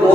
2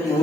3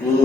3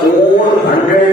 $400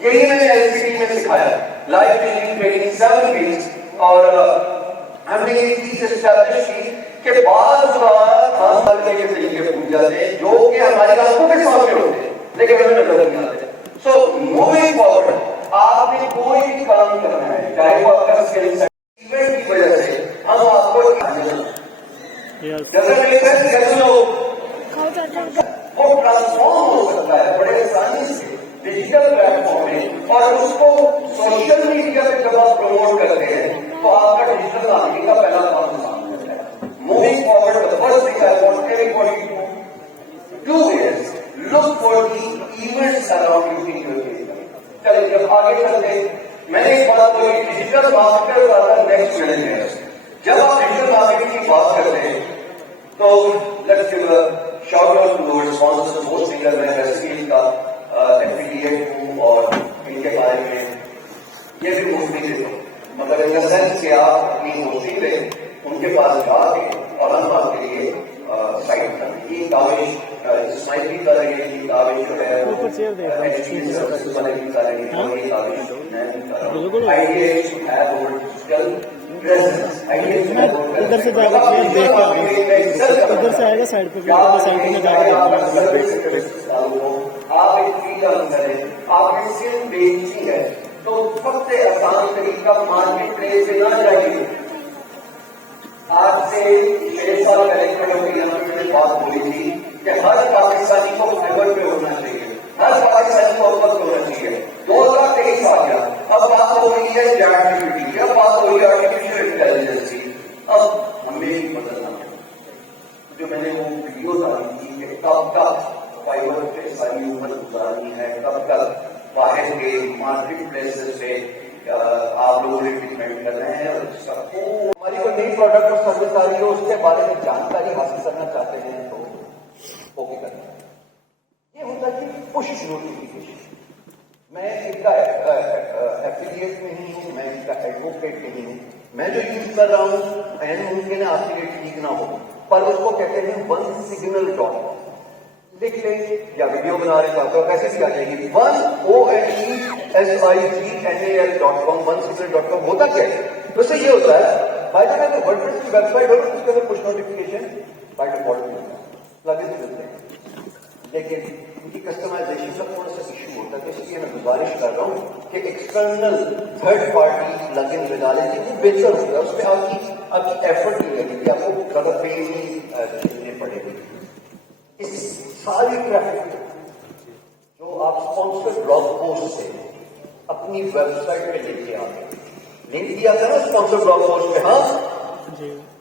یہی میں نے LCD میں سکھایا لائف چینجنگ ٹریننگ 7 weeks. اور ہم نے یہ چیز اسٹیبلش کی کہ بعض خاص طریقے کے طریقے پوچھ جاتے ہیں جو کہ ہماری آنکھوں کے سامنے ہوتے ہیں لیکن ہمیں نظر نہیں آتے. سو موونگ فارورڈ آپ نے کوئی بھی کام کرنا ہے چاہے وہ آپ کا اسکل ایونٹ کی وجہ سے ہم آپ کو نظر نہیں کرتے کیسے لوگ وہ ٹرانسفارم ہو سکتا ہے بڑے آسانی سے ڈیجیٹل پلیٹ فارم میں. اور اس کو سوشل میڈیا پہ جب آپ پروموٹ کرتے ہیں تو آپ کا ڈیجیٹل مارکیٹنگ کا پہلا کام سامنے ہوتا ہے. Moving forward the first thing I want everybody to do is look for the events around you in your area. چلے جب آگے چلتے میں نے ایک بات بولی ڈیجیٹل مارکیٹر زیادہ نیکسٹ ملینئر. جب آپ ڈیجیٹل مارکیٹنگ کی بات کرتے ہیں تو let's give a shout out to sponsors بہت سنگر میں ویسیل کا ایفیلیٹ ہوں اور ان کے بارے میں یہ بھی مفتی دیتا ہوں مگر ان دا سینس کہ آپ اپنی دوستی پہ ان کے پاس جا کے اور ہم آپ کے لیے سائٹ کریں. یہ کاوش اسماعیل بھی کر رہی ہے یہ کاوش جو ہے وہ سروسز والے بھی کر رہے ہیں اور یہ کاوش میں بھی کر رہا ہوں. Ideas to have over digital ادھر سے جا کے دیکھ ادھر سے آئے گا سائڈ پہ سائڈ میں جا کے آپ ایک چیز کریں آپ نے صرف بیچی ہے تو سب سے آسان طریقہ مارکیٹ پلیس سے نہ جائیے. آج سے 6 سال پہلے میں نے بات بولی تھی کہ ہر پاکستانی کو فائبر پہ ہونا چاہیے ہر پاکستانی کو اوپر ہونا چاہیے. 2023 آ گیا اب بات ہو رہی ہے چیٹ جی پی ٹی اب بات ہو رہی ہے آرٹیفیشیل انٹیلیجنس کی. اب ہمیں بھی بدلنا ہے. جو میں نے وہ ویڈیو ڈالی تھی کہ کب تک فائبر پہ ساری عمر گزارنی ہے کب تک باہر کے مارکیٹ پلیسز سے آپ لوگوں نے ڈپینڈ کر رہے ہیں اور سب کو ہماری کوئی نئی پروڈکٹ اور سروس آ رہی ہے اس کے بارے میں جانکاری حاصل کرنا چاہتے ہیں تو اوکے کرنا ہے. یہ ہوتا ہے کہ پش نوٹیفیکیشن. میں ان کا ایفیلیٹ نہیں ہوں میں ان کا ایڈوکیٹ نہیں ہوں. میں جو یوز کر رہا ہوں این ممکن ہے آپ کے لیے ٹھیک نہ ہو پر اس کو کہتے ہیں onesignal.com. لکھ لیں یا ویڈیو بنا رہے ہیں تو کیسے بھی آ جائے گی onesignal.com onesignal.com. ہوتا کیا ہے اس سے یہ ہوتا ہے by the time word press کی ویب سائٹ ہو اس کے اندر پش نوٹیفیکیشن بائی ڈیفالٹ ملتا ہے پلگنز ملتے ہیں لیکن ان کی کسٹمائزیشن کا تھوڑا سا ایشو ہوتا ہے. تو اس لیے میں گزارش کر رہا ہوں کہ ایکسٹرنل تھرڈ پارٹی پلگن بنا لیں وہ بہتر ہوگا. اس میں آپ کی ایفرٹ نہیں لگے گی آپ کو زیادہ پے نہیں دینے پڑے گی. اس ساری ٹریفک جو آپ اسپانسر بلاگ پوسٹ سے اپنی ویب سائٹ پہ لے کے آتے ہیں لنک دیا تھا نا اسپانسر بلاگ پوسٹ پہ. ہاں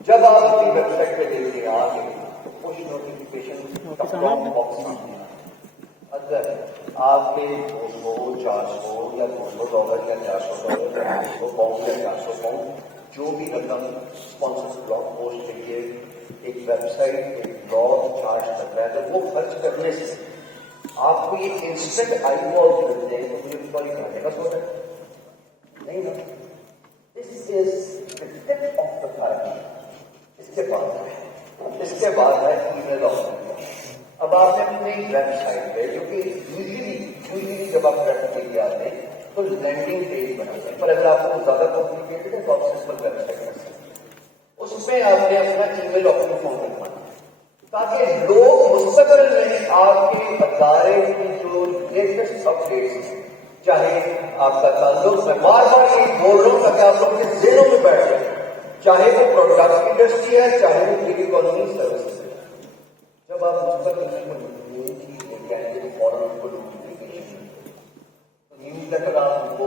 جب آپ اپنی ویب سائٹ پہ لے کے آ گئے پش نوٹیفیکیشن کا ڈراپ باکس سامنے اگر آپ کے 200 400 یا $200 یا $400 یا $200 یا $400 جو بھی رقم اسپانسر بلاگ پوسٹ کے لیے ایک ویب سائٹ ایک بلاگ چارج کر رہا ہے تو وہ خرچ کرنے سے آپ کو یہ انسٹنٹ آئی کال ملتے ہیں تو مجھے سوری کرنے کا سوچا نہیں نا. دس از the tip of the iceberg. اس کے بعد ہے ای میل آپشن. اب آپ نے اپنی ویب سائٹ پہ جو کہ یوزلی جب آپ ٹریفک کے لیے آتے ہیں تو لینڈنگ پیج بناتے ہیں پر اگر آپ کو زیادہ کمپلیکیٹڈ ہے تو آپ سمپل ویب سائٹ کر سکتے ہیں. اس میں آپ نے اپنا ای میل آپشن فارم رکھنا تاکہ لوگ مستقبل میں آپ کے ادارے کی جو لیٹسٹ اپڈیٹس چاہے آپ کا تعلق میں بار بار یہ بول رہا ہوں تاکہ آپ لوگوں کے ذہنوں میں بیٹھ جائے چاہے وہ پروڈکٹ انڈسٹری ہے چاہے وہ گیگ اکانومی سروسز ہے. جب آپ نیوز لیٹر آپ کو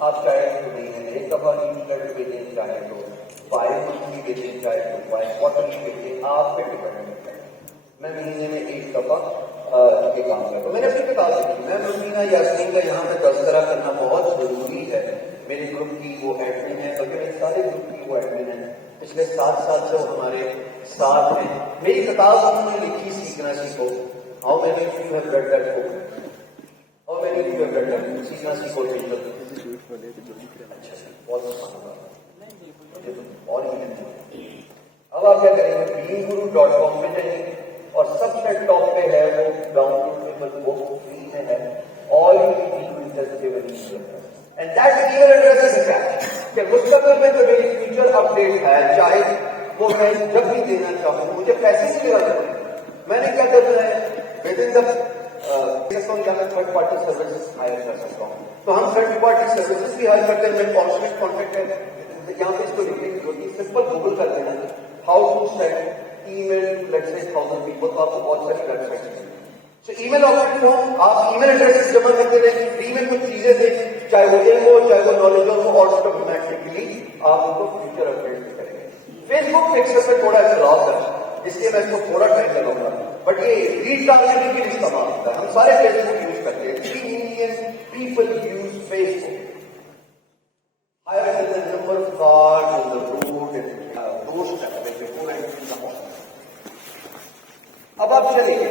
آپ چاہے تو نہیں ایک دفعہ نیوز لیٹر بھیجیں چاہے تو بائی منتھلی بھیجیں چاہے تو بائی کوارٹرلی بھیجیں آپ پہ ڈپینڈ ہے. میں مہینے میں ایک دفعہ یہ کام کرتا ہوں. میں نے اپنی کتاب لکھی میں مدینہ یاسمین کا یہاں پہ تذکرہ کرنا بہت ضروری ہے. میرے گروپ کی وہ ایڈمن ہے بلکہ میرے سارے گروپ کی وہ ایڈمن ہے پچھلے 7 سال سے وہ ہمارے ساتھ ہیں. میری کتاب انہوں نے لکھی سیکھنا سیکھو how many of you have read that book how many of you have read that سیکھنا سیکھو اچھا بہت اور اب آپ کیا کریں گے beinguru.com پہ جائیں اور سب سے ٹاپ پہ ہے وہ down loadable book has given email address. And that email address is attached. کہ مستقبل میں جو میری فیوچر اپڈیٹ ہے چاہے وہ میں جب بھی دینا چاہوں مجھے پیسے کی ضرورت ہے. میں نے کیا کرنا ہے تھرڈ پارٹی سروسز ہائر کر سکتا ہوں. تو ہم تھرڈ پارٹی سروسز بھی ہائر کرتے ہیں. میں کانسٹنٹ کانٹیکٹ ہے یہاں پہ اس کو لکھیں ہوتی سمپل گوگل کر دینا how to send email let's سے 1000 پیپل. تو آپ کو بہت ساری ویب سائٹس ہیں. تو ای میل آپریٹر ہوں آپ ای میل ایڈریس جمع کرتے رہیں فری میں کچھ چیزیں دیں چاہے وہ علم ہو چاہے وہ نالج ہو اور آٹومیٹکلی آپ ان کو فیوچر اپڈیٹ بھی کریں گے. فیس بک پکسل پہ تھوڑا اختلاف ہے اس لیے میں اس کو تھوڑا ٹائم لگاؤں گا بٹ یہ ریڈ ٹرانسلیشن کے لیے استعمال ہوتا ہے. ہم سارے فیس بک یوز کرتے ہیں. 3 million people use Facebook. Higher than the number of cars on the road and doorstep like before entering the hospital. اب آپ چلیے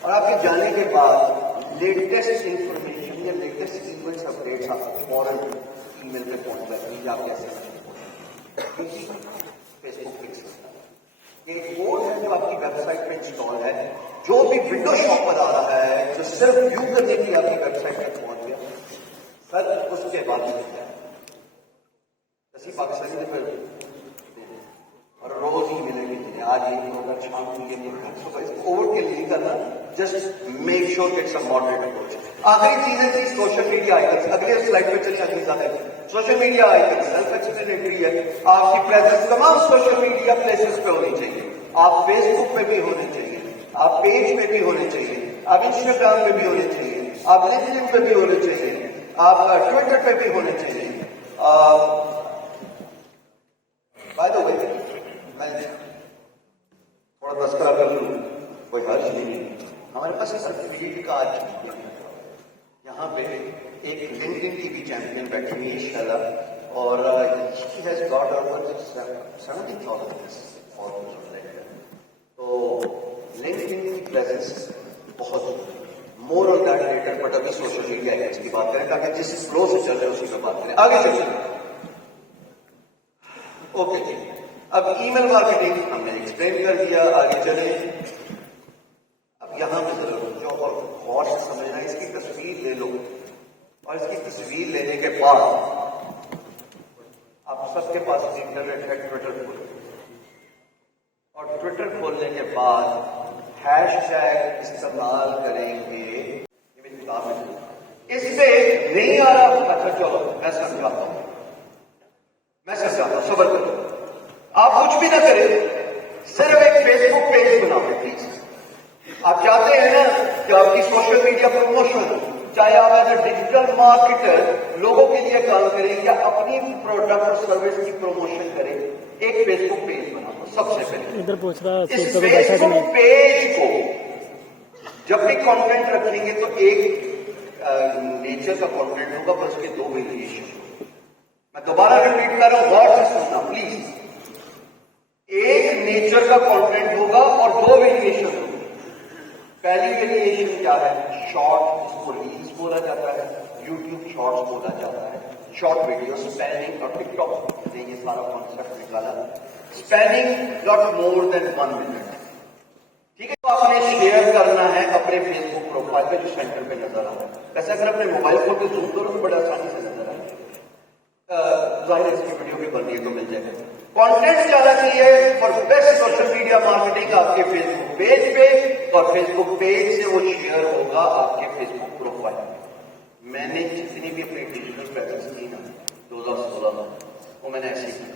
اور آپ کے جانے کے بعد لیٹسٹ انفارمیشن یا لیٹسٹ ایونٹس اپڈیٹس آپ کو فوراً ای میل پہ پہنچ جاتی ہے. آپ کیسے فیس بک پکسل ایک کوڈ ہے جو آپ کی ویب سائٹ پہ انسٹال ہے جو بھی ونڈو شاپ پر آ رہا ہے جو صرف یو کرنے کی آپ کی ویب سائٹ پہ پہنچ گیا سر اس کے بعد ایسی پاکستانی نے پھر اور روز ہی ملے گی آج یہ ہوگا شام کو یہ نہیں اوور کے لیے کرنا just make sure it's a moderate approach. آخری چیزیں تھی سوشل میڈیا آئیکنس. اگلے سلائڈ پہ چلیں اگلی زیادہ سوشل میڈیا آئیکنس سیلف ایکسپلینیٹری ہے. آپ کی پریزنس تمام سوشل میڈیا پلیسز پہ ہونی چاہیے. آپ فیس بک پہ بھی ہونے چاہیے آپ پیج پہ بھی ہونے چاہیے آپ انسٹاگرام پہ بھی ہونے چاہیے آپ لنکڈن پہ بھی ہونے چاہیے آپ ٹویٹر پہ بھی ہونے چاہیے. بائی دا وے میں تھوڑا تذکرہ کر لوں کوئی حرج نہیں. ہمارے پاس ایک سرٹیفکیٹ کا آج یہاں پہ ایک لنکڈن کی بھی چیمپئن بیٹھی ہوئی ہے شیلا اور she has got over 70,000 followers. تو لنکڈن کی پریزنس بہت مور آن دیٹ لیٹر بٹ ابھی سوشل میڈیا ایکٹس کی بات کریں تاکہ جس فلو سے چل رہے ہیں اسی پہ بات کریں. آگے چلیں. اوکے جی اب ای میل مارکیٹنگ ہم نے ایکسپلین کر دیا. آگے چلیں. اب یہاں پہ ضرور جو اور غور سے سمجھنا ہے اس کی تصویر لے لو اور اس کی تصویر لینے کے بعد آپ سب کے پاس انٹرنیٹ ہے ٹویٹر کھولیں اور ٹویٹر کھولنے کے بعد ہیش ٹیگ استعمال کریں گے. یہ میری کتاب ہے. اس پہ نہیں آ رہا اچھا چلو میں سمجھاتا ہوں صبر کرو. آپ کچھ بھی نہ کریں صرف ایک فیس بک پیج بناؤ پلیز. آپ چاہتے ہیں نا کہ آپ کی سوشل میڈیا پروموشن چاہے آپ ایز اے ڈیجیٹل مارکیٹر لوگوں کے لیے کام کریں یا اپنی پروڈکٹ اور سروس کی پروموشن کریں ایک فیس بک پیج بناؤ. سب سے پہلے اس فیس بک پیج کو جب بھی کانٹینٹ رکھیں گے تو ایک نیچر کا کانٹینٹ ہوگا پر اس کے 2 ویریشن. میں دوبارہ ریپیٹ کر رہا ہوں غور سے سننا پلیز. ایک نیچر کا کانٹینٹ ہوگا اور 2 ویریشن ہوگی. پہلی ویریشن کیا ہے شارٹ جس کو ریلز بولا جاتا ہے یوٹیوب شارٹس بولا جاتا ہے شارٹ ویڈیو اسپیننگ اور ٹک ٹاک نے یہ سارا کانسیپٹ نکالا. Spinning not more than 1 minute. ٹھیک ہے. تو آپ نے شیئر کرنا ہے اپنے فیس بک پروفائل پہ جو سینٹر پہ نظر آ رہا ہے. ویسے اگر اپنے موبائل فون پہ زوم کرو تو بڑا آسانی سے نظر آ رہا ہے. ظاہر اس کی ویڈیو بھی بن رہی ہے تو مل جائے گا. کانٹینٹ جانا چاہیے for best social media marketing آپ کے فیس بک پیج پہ اور فیس بک پیج سے وہ شیئر ہوگا آپ کے فیس بک پروفائل. میں نے جتنی بھی اپنی ڈیجیٹل پریزنس کی نا 2016 میں وہ میں نے ایسے کی.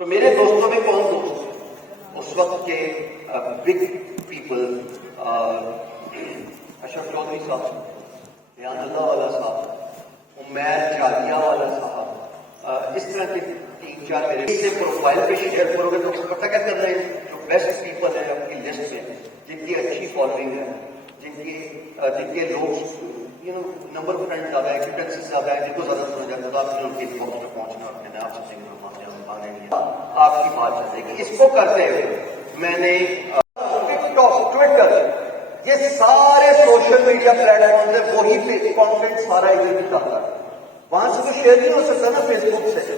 تو میرے دوستوں میں کون دوست اس وقت کے بگ پیپل اشرف چودھری صاحب ریان اللہ والا صاحب عمیر جالیہ والا صاحب اس طرح کے 3-4 میرے سے پروفائل پہ شیئر کرو گے تو پتہ کیا کر رہے ہیں جو بیسٹ پیپل ہیں آپ کی لسٹ میں جن کی اچھی فالوئنگ ہے جن کے لوگ نمبر آف فرینڈ زیادہ ہے ایکٹیویٹیز زیادہ ہے جن کو زیادہ سمجھ جاتا ہے تو آپ نے ان کے باکس پہ پہنچنا اور کہنا آپ سے آپ کی بات چلے گی. اس کو کرتے ہوئے میں نے ٹک ٹاک ٹویٹر یہ سارے سوشل میڈیا پلیٹ فارم ہے وہی کانٹینٹ سارا ادھر بھی ڈالتا ہے. وہاں سے تو شیئر نہیں ہو سکتا نا فیس بک سے.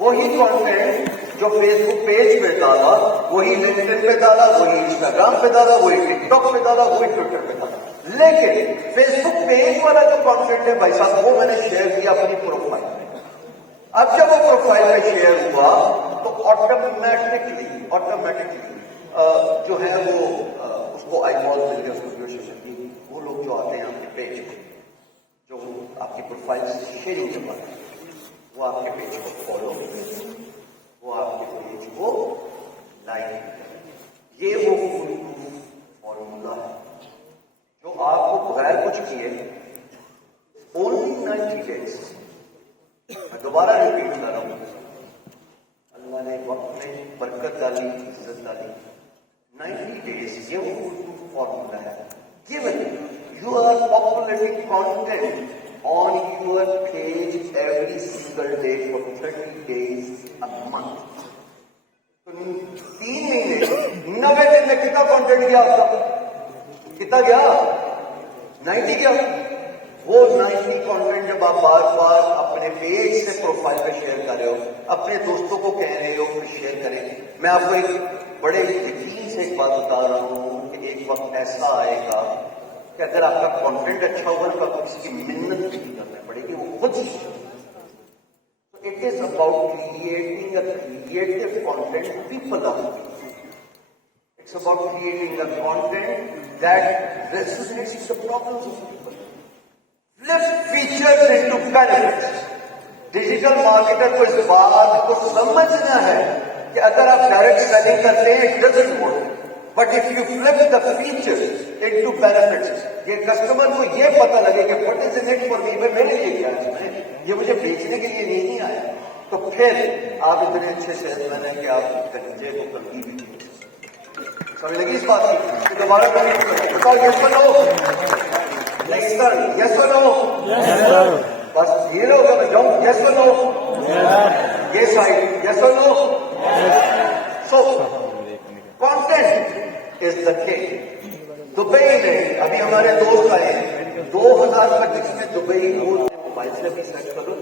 وہی کانٹینٹ جو فیس بک پیج پہ ڈالا وہی لنکڈن پہ ڈالا وہی انسٹاگرام پہ ڈالا وہی ٹک ٹاک پہ ڈالا وہی ٹویٹر پہ ڈالا. لیکن فیس بک پیج والا جو کانٹینٹ ہے بھائی صاحب وہ میں نے شیئر کیا اپنی پروفائل میں. اب جب وہ پروفائل میں شیئر ہوا تو آٹومیٹکلی جو ہے وہ اس کو آئی بال مل گیا, اس کو ویورشپ کی. وہ لوگ جو آتے ہیں آپ کے پیج پہ, جو آپ کی پروفائل سے شیئرنگ کرواتے ہیں, وہ آپ کے پیج کو فالو کرتے ہیں, وہ آپ کے پیج کو لائک کرتے ہیں. یہ وہ فل پروف فارمولا ہے جو آپ کو بغیر کچھ کیے اونلی 90 days. میں دوبارہ ریپیٹ کر رہا ہوں, اللہ نے وقت میں برکت ڈالی, عزت ڈالی. 90 days یہ وہ فل پروف فارمولا ہے. Given you are populating content on your page every single day for 30 days a month. تو 3 مہینے 90 دن میں کتنا کانٹینٹ گیا آپ کا؟ کتنا گیا؟ 90 گیا. وہ 90 کانٹینٹ جب آپ بار بار اپنے پیج سے پروفائل پہ شیئر کر رہے ہو, اپنے دوستوں کو کہہ رہے ہو کہ شیئر کریں. میں آپ کو ایک بڑے یقین سے ایک بات بتا رہا ہوں کہ ایک وقت ایسا آئے گا کہ اگر آپ کا کانٹینٹ اچھا ہوگا تو آپ کو کسی کی محنت نہیں کرنا پڑے گی, وہ خود ہی. It is about creating a creative content people are looking. It's about creating a content that resonates with the problems of people. Flip features into benefits. Digital marketer کو اس بات کو سمجھنا ہے کہ اگر آپ ڈائریکٹ سیلنگ کرتے ہیں it doesn't work, but if you flip the feature into benefits, یہ کسٹمر کو یہ پتہ لگے کہ what is in it for me, میرے لیے کیا ہے, یہ مجھے بیچنے کے لیے نہیں آیا, تو پھر آپ اتنے اچھے سیلس مین ہیں کہ آپ کنجے کو کبھی بھی سمجھ لگی اس بات کی. دوبارہ یس اور نو, نیکسٹ ٹرن یس اور نو, بس یہ لوگ جاؤں یس اور نو, یہ سائڈ یس اور no. So content is the king. Dubai میں ابھی ہمارے دوست آئے 2025 میں دبئی موبائل سے بھی سیٹ کرو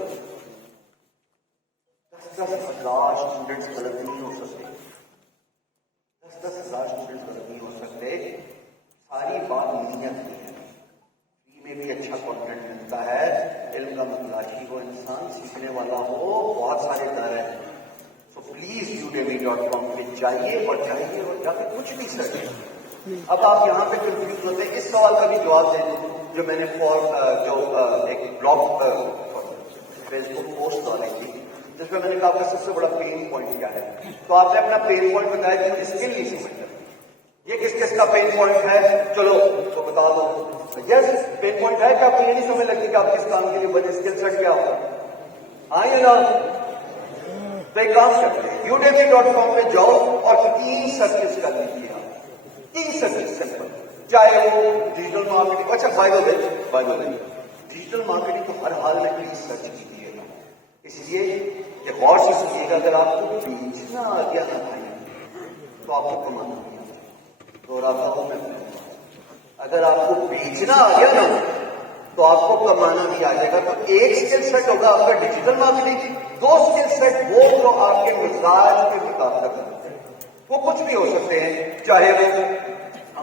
10,000 اسٹوڈنٹس غلط نہیں ہو سکتے, 10,000 اسٹوڈنٹس غلط نہیں ہو سکتے. ساری بات نیت کی ہے. فری میں بھی اچھا کانٹینٹ ملتا ہے, علم کا متلاشی ہو انسان, سیکھنے والا ہو, بہت سارے در ہیں. سو پلیز udemy.com پہ جائیے اور جائیے اور جا کے کچھ بھی سیکھیں. اب آپ یہاں پہ کنفیوز ہوتے ہیں, اس سوال کا بھی جواب دے دیں جو میں نے ایک بلاگ فیس بک پوسٹ ڈالی تھی جس میں نے کہا آپ کا سب سے بڑا پین پوائنٹ کیا ہے. تو آپ نے اپنا پین پوائنٹ بتایا کہ مجھے اسکل نہیں سمجھتا. یہ کس کس کا پین پوائنٹ ہے, چلو تو بتا دو. یس پین پوائنٹ ہے کہ آپ کو یہ نہیں سمجھ لگتی کہ آپ کس کام کے لیے بنے, اسکل سیٹ کیا ہوگا, ہاں یا نا. تو ایک کام کرتے ہیں, udemy.com پہ جاؤ اور 3 سرچز کر لیجیے. آپ 3 سرچز سمپل, چاہے وہ ڈیجیٹل مارکیٹنگ. اچھا by the way digital marketing کو ہر حال میں پلیز سرچ کیجیے گا, اس لیے کہ غور سے سنیے گا. اگر آپ کو بیچنا آ گیا نا بھائی تو آپ کو کمانا نہیں آتا. دوہراتا ہوں میں, اگر آپ کو بیچنا آ گیا نا تو آپ کو کمانا نہیں آ جائے گا. تو ایک اسکل سیٹ ہوگا آپ کا ڈیجیٹل مارکیٹنگ, 2 اسکل سیٹ وہ جو آپ کے مزاج کے مطابق کرتے ہیں. وہ کچھ بھی ہو سکتے ہیں, چاہے وہ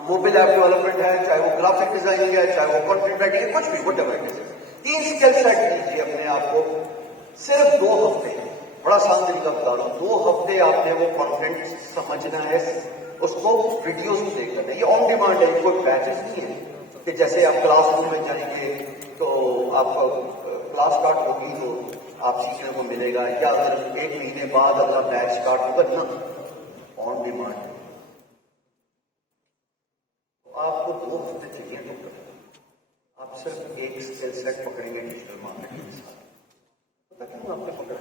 موبائل ایپ ڈیولپمنٹ ہے, چاہے وہ گرافک ڈیزائننگ ہے, چاہے وہ کنٹینٹ رائٹنگ ہے, کچھ بھی وٹ ایور. 3 اسکل سیٹ دیجیے اپنے آپ کو. صرف 2 ہفتے, بڑا آسان طریقہ بتا رہا ہوں, 2 ہفتے آپ نے وہ کانٹینٹ سمجھنا ہے, اس کو ویڈیوز میں دیکھ کرنا ہے. یہ آن ڈیمانڈ ہے, کوئی بیچز نہیں ہے کہ جیسے آپ کلاس روم میں جائیں گے تو آپ کلاس اسٹارٹ ہوگی تو آپ سیکھنے کو ملے گا, یا اگر 1 مہینے بعد اگلا بیچ اسٹارٹ ہوگا نا, آن ڈیمانڈ. تو آپ کو 2 ہفتے چاہیے تو آپ صرف ایک اسکل سیٹ پکڑیں گے ڈیجیٹل مارکیٹنگ کے ساتھ. پتا کیوں آپ نے پکڑا؟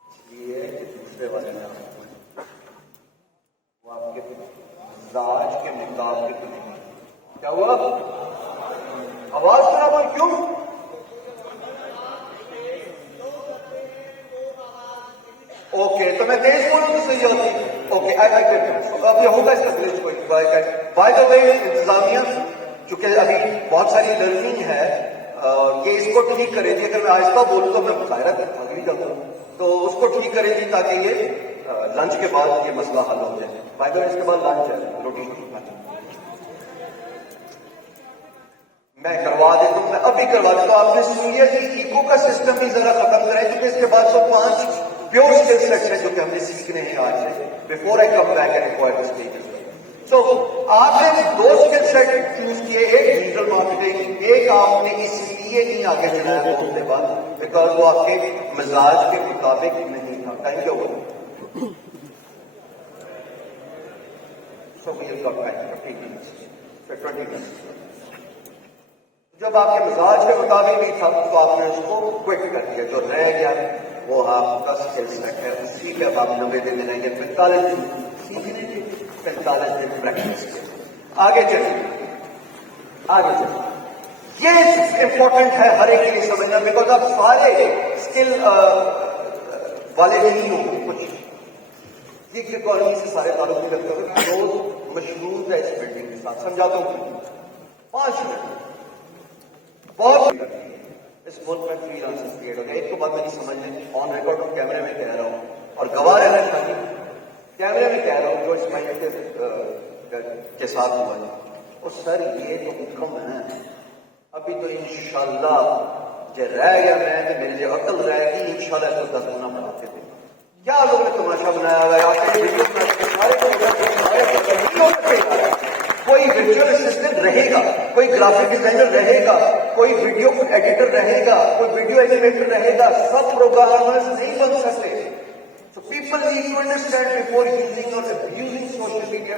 اس لیے دوسرے والے نے وہ آپ کے مزاج کے مطابق نہیں. کیا ہوا؟ آواز برابر کیوں؟ اوکے تو میں تیز بولوں تو صحیح ہوتی. اوکے اب یہ ہوگا اس کا گلیچ کوئی. بائی دا وے انتظامیہ چونکہ ابھی بہت ساری لرننگ ہے کہ اس کو ٹھیک کرے جی. اگر میں آہستہ بولوں تو میں ظاہرہ آگے بھی جاتا ہوں, تو اس کو ٹھیک کرے جی تاکہ یہ لنچ کے بعد یہ مسئلہ حل ہو جائے. بائی دا وے اس کے بعد لنچ ہے, روٹی ٹھیک ہے. میں کروا دیتا ہوں, میں ابھی کروا دیتا ہوں. آپ نے سنیے کہ ایکو کا سسٹم بھی ذرا ختم کریں, کیونکہ اس کے بعد تو 5 پیور اسکل سیٹس ہیں جو کہ ہم نے سیکھنے ہیں آج سے, before I come back and acquire this pages. تو آپ نے 2 اسکل سیٹ چوز کیے, ایک ڈیجیٹل مارکیٹنگ, ایک آپ نے اس لیے نہیں آگے چلایا 2 ہفتے بعد بیکاز وہ آپ کے مزاج کے مطابق نہیں تھا. ٹائم کیا ہوا؟ So we have got back 15 minutes, 20 minutes. جب آپ کے مزاج کے مطابق نہیں تھا تو آپ نے اس کو کوئٹ کر دیا. جو رہ گیا وہ آپ کا اسکل سیٹ ہے, اسی پہ اب آپ 90 دن رہیں گے, 45 دن سیکھنے کے, 45 دن پریکٹس کے. آگے چلیے, آگے چلیے. یہ امپورٹنٹ ہے ہر ایک کے لیے سمجھنا, بیکاز آپ سارے اسکل والے نہیں ہوں, کچھ یہ اکانومی سے سارے تعلق نہیں رکھتے ہوئے روز مشروط ہے اس بلڈنگ کے ساتھ. سمجھاتا ہوں 5 منٹ بہت اس ملک میں فری لانسنگ کریٹ ہو گیا. ایک تو بات میری سمجھ لیں, آن ریکارڈ اور کیمرے میں کہہ رہا ہوں اور گواہ رہنا چاہیے, کیمرے میں کہہ رہا ہوں جو اس مہینے کے ساتھ ہوا ہے. اور سر یہ تو حکم ہے, ابھی تو انشاءاللہ جو رہ گیا میں تو میری جو عقل رہے گی انشاءاللہ اس کو 10 گنا بناتے تھے. کیا لوگوں نے تماشا بنایا ہوا ہے, کوئی ورچوئل اسسٹنٹ رہے گا, کوئی گرافک ڈیزائنر رہے گا, کوئی ویڈیو ایڈیٹر رہے گا, کوئی ویڈیو اینیمیٹر رہے گا, سب پروگرامرز نہیں بن سکتے. So people need to understand before using or abusing social media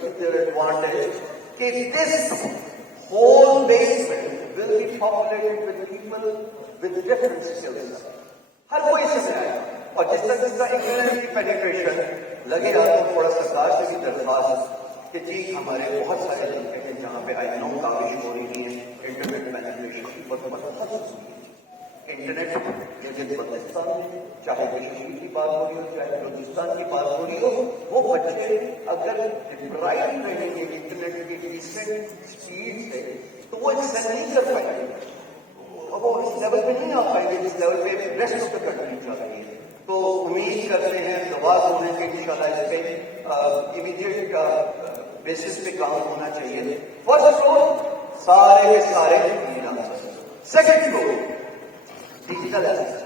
to their advantage that this whole basement will be populated with people with different skills. ہر کوئی اس میں آئے گا, اور جس طرح انٹرنیٹ کی پینیٹریشن لگے گا تو تھوڑا سرکار سے بھی درخواست کہ جی ہمارے بہت سارے لڑکے ہیں جہاں پہ آئی نو کافی ہو رہی ہے انٹرنیٹ پینیٹریشن کی بہت انٹرنیٹ جیسے پاکستان میں چاہے کشمیر کی بات ہو رہی ہو چاہے بلوچستان کی بات ہو رہی ہو, وہ بچے اگر ڈرائیو رہیں گے انٹرنیٹ کی ڈیسنٹ اسپیڈ سے تو وہ ایکسل نہیں کر پائیں گے, وہ اس لیول پہ نہیں آ پائیں گے جس لیول پہ ریسٹ آف دا کنٹری چل رہی ہے. تو امید کرتے ہیں, دعا ہو رہے ہیں کہ انشاءاللہ اس پہ امیڈیٹ بیسس پہ کام ہونا چاہیے. فرسٹ فلور سارے کے سارے سیکنڈ فلور ڈیجیٹل ایسٹ.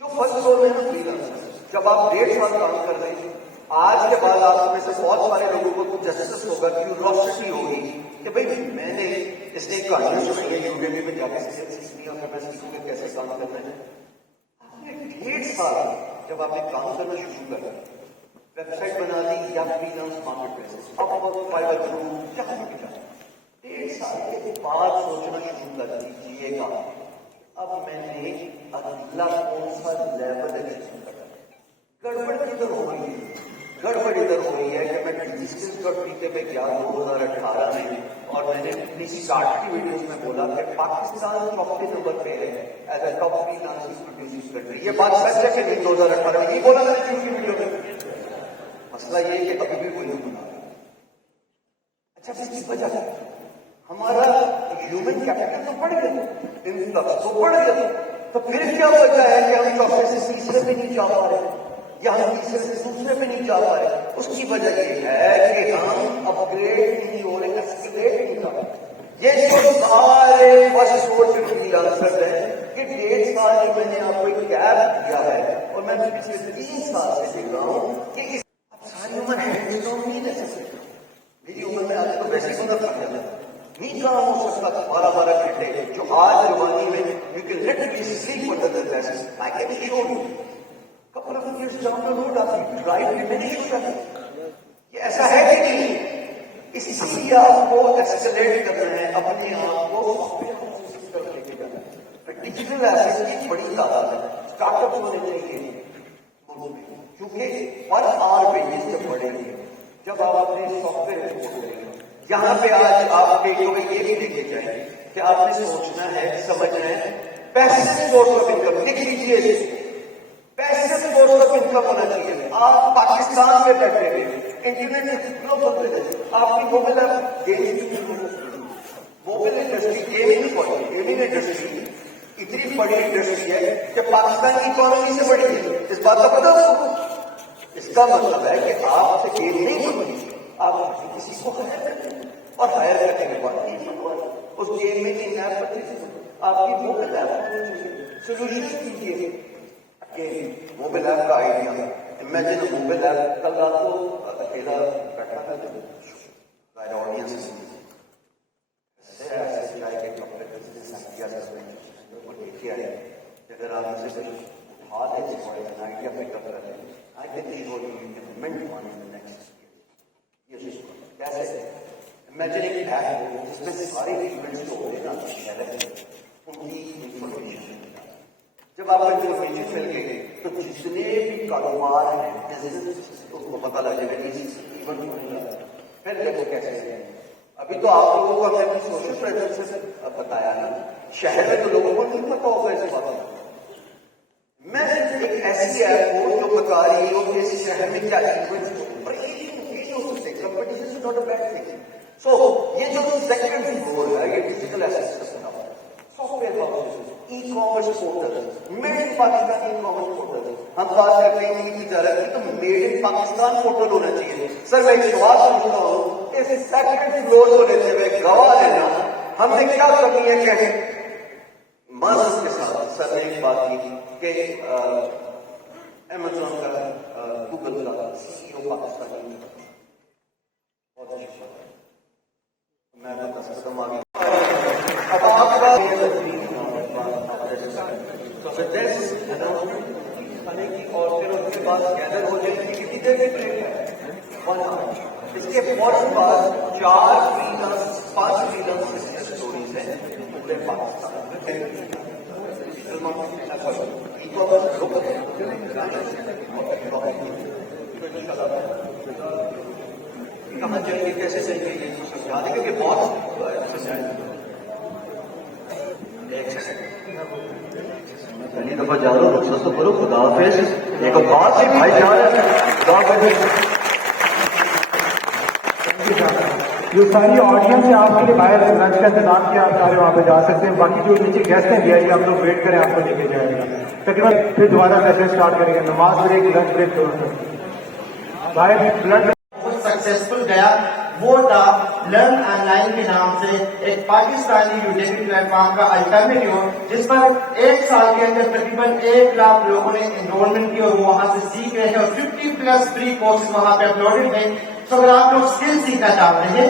جو فرسٹ فلور میں ہے فری لانسر, جب آپ 1.5 سال کام کر رہے ہیں, آج کے بعد آپ میں سے بہت سارے لوگوں کو جسٹس ہوگا, کیوریوسٹی ہوگی کہ بھائی میں نے اس نے کہانی سنائی ہے یوٹیوب میں جا کے سیکھنی اور میں سیکھوں گا کیسے کام کرنا ہے. آپ نے 1.5 سال جب آپ نے کام کرنا شروع کر ویب سائٹ بنا دی یا فری لانس مارکیٹ پلیس, اب فائبر تھرو جہاں بھی جانا, 1.5 سال کے بعد سوچنا شروع کر دیجیے گا اب میں نے اگلا کون سا لیول اچیو کرنا. گڑبڑ کدھر ہو رہی ہے, گڑبڑ ادھر ہو رہی ہے کہ میں ڈسکس اور ٹیکے پہ گیا 2018 میں, اور میں نے اپنی اسٹارٹ کی ویڈیوز میں بولا کہ پاکستان چوتھے نمبر پہ ہے as a top free lancing producing country. یہ بات سچ ہے کہ نہیں 2018 میں نہیں بولا میں نے کی ویڈیو میں. مسئلہ یہ ہے کہ ابھی بھی کوئی نہیں بنا. اچھا اس کی وجہ ہمارا ہیومن کیپٹل تو بڑھ گیا, انفلکس تو بڑھ گیا, تو پھر کیا وجہ ہے کہ ہم چوتھے سے تیسرے پہ نہیں جا پا رہے یا ہم تیسرے سے دوسرے پہ نہیں جا پا رہے؟ اس کی وجہ یہ ہے کہ ہم اپ گریڈ نہیں ہو رہے, ایسکیلیٹ نہیں کر رہے. یہ جو سارے فرسٹ فلور پہ فری لانسر ہیں کہ 1.5 سال میں نے آپ کو ایک گیپ دیا ہے, اور میں پچھلے 3 سال سے دیکھ رہا ہوں کہ اب ساری عمر ہینڈ آن نہیں رہ سکتے. میری عمر میں آج تو ویسے ہنر کر جاتا ہے, نہیں کام ہو سکتا 12 گھنٹے جو آج زمانے میں you can literally sleep under the desk. I can show you couple of years down the road آپ کی ڈرائیو ڈمینش ہو جاتی ہے. یہ ایسا ہے کہ نہیں, اس لیے آپ کو ایسکیلیٹ کرنا ہے, اپنے آپ کو لے کے جانا ہے. ڈیجیٹل ایسٹ کی بڑی تعداد ہے, اسٹارٹ اپ ہونے چاہیے کیونکہ پر آر بیسس جب بڑھے گی, جب آپ اپنے سافٹ ویئر ایکسپورٹ کریں گے. یہاں پہ آج آپ کے یہ بھی دیکھے جائیں کہ آپ نے سوچنا ہے, سمجھنا ہے, پیسے سورس آف انکم دیکھ لیجیے, پیسے سورس آف انکم ہونا چاہیے. آپ پاکستان میں بیٹھے ہوئے انٹرنیٹ گلوبل پہ, آپ کی mobile mobile industry gaming industry اتنی بڑی انڈسٹری ہے کہ پاکستان کی اکانومی سے بڑی ہے. اس بات کا پتہ ہو, اس کا مطلب ہے کہ آپ سے گیم نہیں بنی, آپ کسی کو ہائر کرتے ہیں, اور ہائر کرنے کے بعد اس گیم میں ان ایپ پر آپ کی موبائل ایپ سولوشن کیجیے کہ موبائل ایپ کا آئیڈیا امیجن موبائل ایپ کل رات کو اکیلا بیٹھا تھا تو آڈینس اگر آپ اسے ہاتھ آئیڈیا پک اپ کریں آئی can show you implement one in the next کیسے امیجن ایک ایپ ہو جس میں سارے ایونٹس جو ہوتے ہیں نا ان کی انفارمیشن جب آپ کو انفارمیشن مل گئی تو جتنے بھی کاروبار ہیں اس کو پتہ لگ جائے گا کہ پھر دیکھو کیسے ابھی تو آپ لوگوں کو ہم نے سوشل پریزنس سے بتایا ہے شہر میں تو لوگوں کو نہیں پتا ہوگا اس بات میں ایک ایسی ایپ ہو جو بتا رہی ہو کہ اس شہر میں کیا سو یہ جو سیکنڈ فلور ہے یہ digital east software e commerce portal made in Pakistan e commerce portal ہم بات کرتے ہیں ان کی تجارت کی تو میڈ ان پاکستان پورٹل ہونا چاہیے سر میں ایک سوال پوچھتا ہوں اس سیکنڈ فلور کو لیتے ہوئے گواہ لینا ہم نے کیا کرنی ہے کہیں معذرت کے ساتھ سر نے ایک بات کی کہ امیزون کا گوگل کا سی ای او پاکستانی بہت اچھا میں بتا سکتا ہوں آگے اب آپ کا اور پھر اس کے بعد گیدر ہو جائے گی کتنی دیر میں ٹرین ہے اس کے فوراً بعد 4 فریلانس 5 فریلانس اسٹوریز ہیں پورے پاکستان میں کہاں چلیں گے کیسے چلیں گے یہ سمجھا دیں گے کہ بہت پہلی دفعہ جا رہا ہوں تو کرو خدا حافظ ایک بات سے بھائی جا رہے ہیں خدا حافظ جو ساری آڈینس ہے آپ کے لیے باہر لنچ کا انتظام کیا آپ سارے وہاں پہ جا سکتے ہیں باقی جو نیچے گیسٹ ہیں بھی آئیے آپ لوگ ویٹ کریں آپ کو لے کے جائے گا تقریباً پھر دوبارہ سیشن اسٹارٹ کریں گے نماز بریک لنچ بریک باہر بلڈ بہت سکسیسفل گیا وہ تھا لرن آن لائن کے نام سے ایک پاکستانی یوڈیمی پلیٹ فارم کا الٹرنیٹیو جس پر 1 سال کے اندر تقریباً 1 لاکھ لوگوں نے انرولمنٹ کی اور وہ وہاں سے سیکھ رہے ہیں اور 50+ فری کورسز وہاں پہ اپلوڈڈ ہیں. تو اگر آپ لوگ اسکل سیکھنا چاہتے ہیں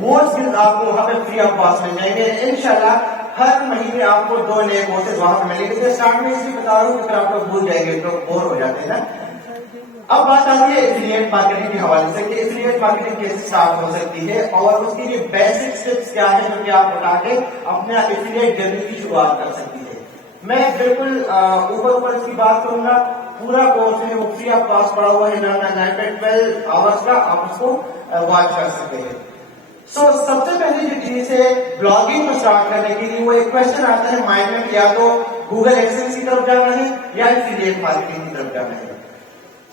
وہ اسکل آپ کو وہاں پہ فری آف کاسٹ مل جائیں گے انشاءاللہ. ہر مہینے آپ کو 2 نئے کورسز وہاں پہ ملیں گے. اسٹارٹ میں اس لیے بتا رہا ہوں کہ پھر آپ لوگ بھول جائیں گے تو بور ہو جاتے ہیں نا. اب بات آتی ہے ایفیلیٹ مارکیٹنگ کے حوالے سے کہ ایفیلیٹ مارکیٹنگ کیسے اسٹارٹ ہو سکتی ہے اور اس کے لیے بیسک اسٹیپس کیا ہے جو کہ آپ اٹھا کے اپنے ایفیلیٹ جرنی کی شروعات کر سکتی ہے. میں بالکل اوپر اس کی بات کروں گا. پورا کورس ہے وہ فری آف کاسٹ پڑا ہوا ہے 12 آورس کا آپ اس کو واچ کر سکتے ہیں. سب سے پہلی جو چیز ہے بلاگنگ کو اسٹارٹ کرنے کے لیے وہ ایک کوشچن آتا ہے مائنڈ میں کہ یا تو گوگل ایڈسنس کی طرف جانا ہے یا ایفیلیٹ مارکیٹنگ کی طرف جانا ہے.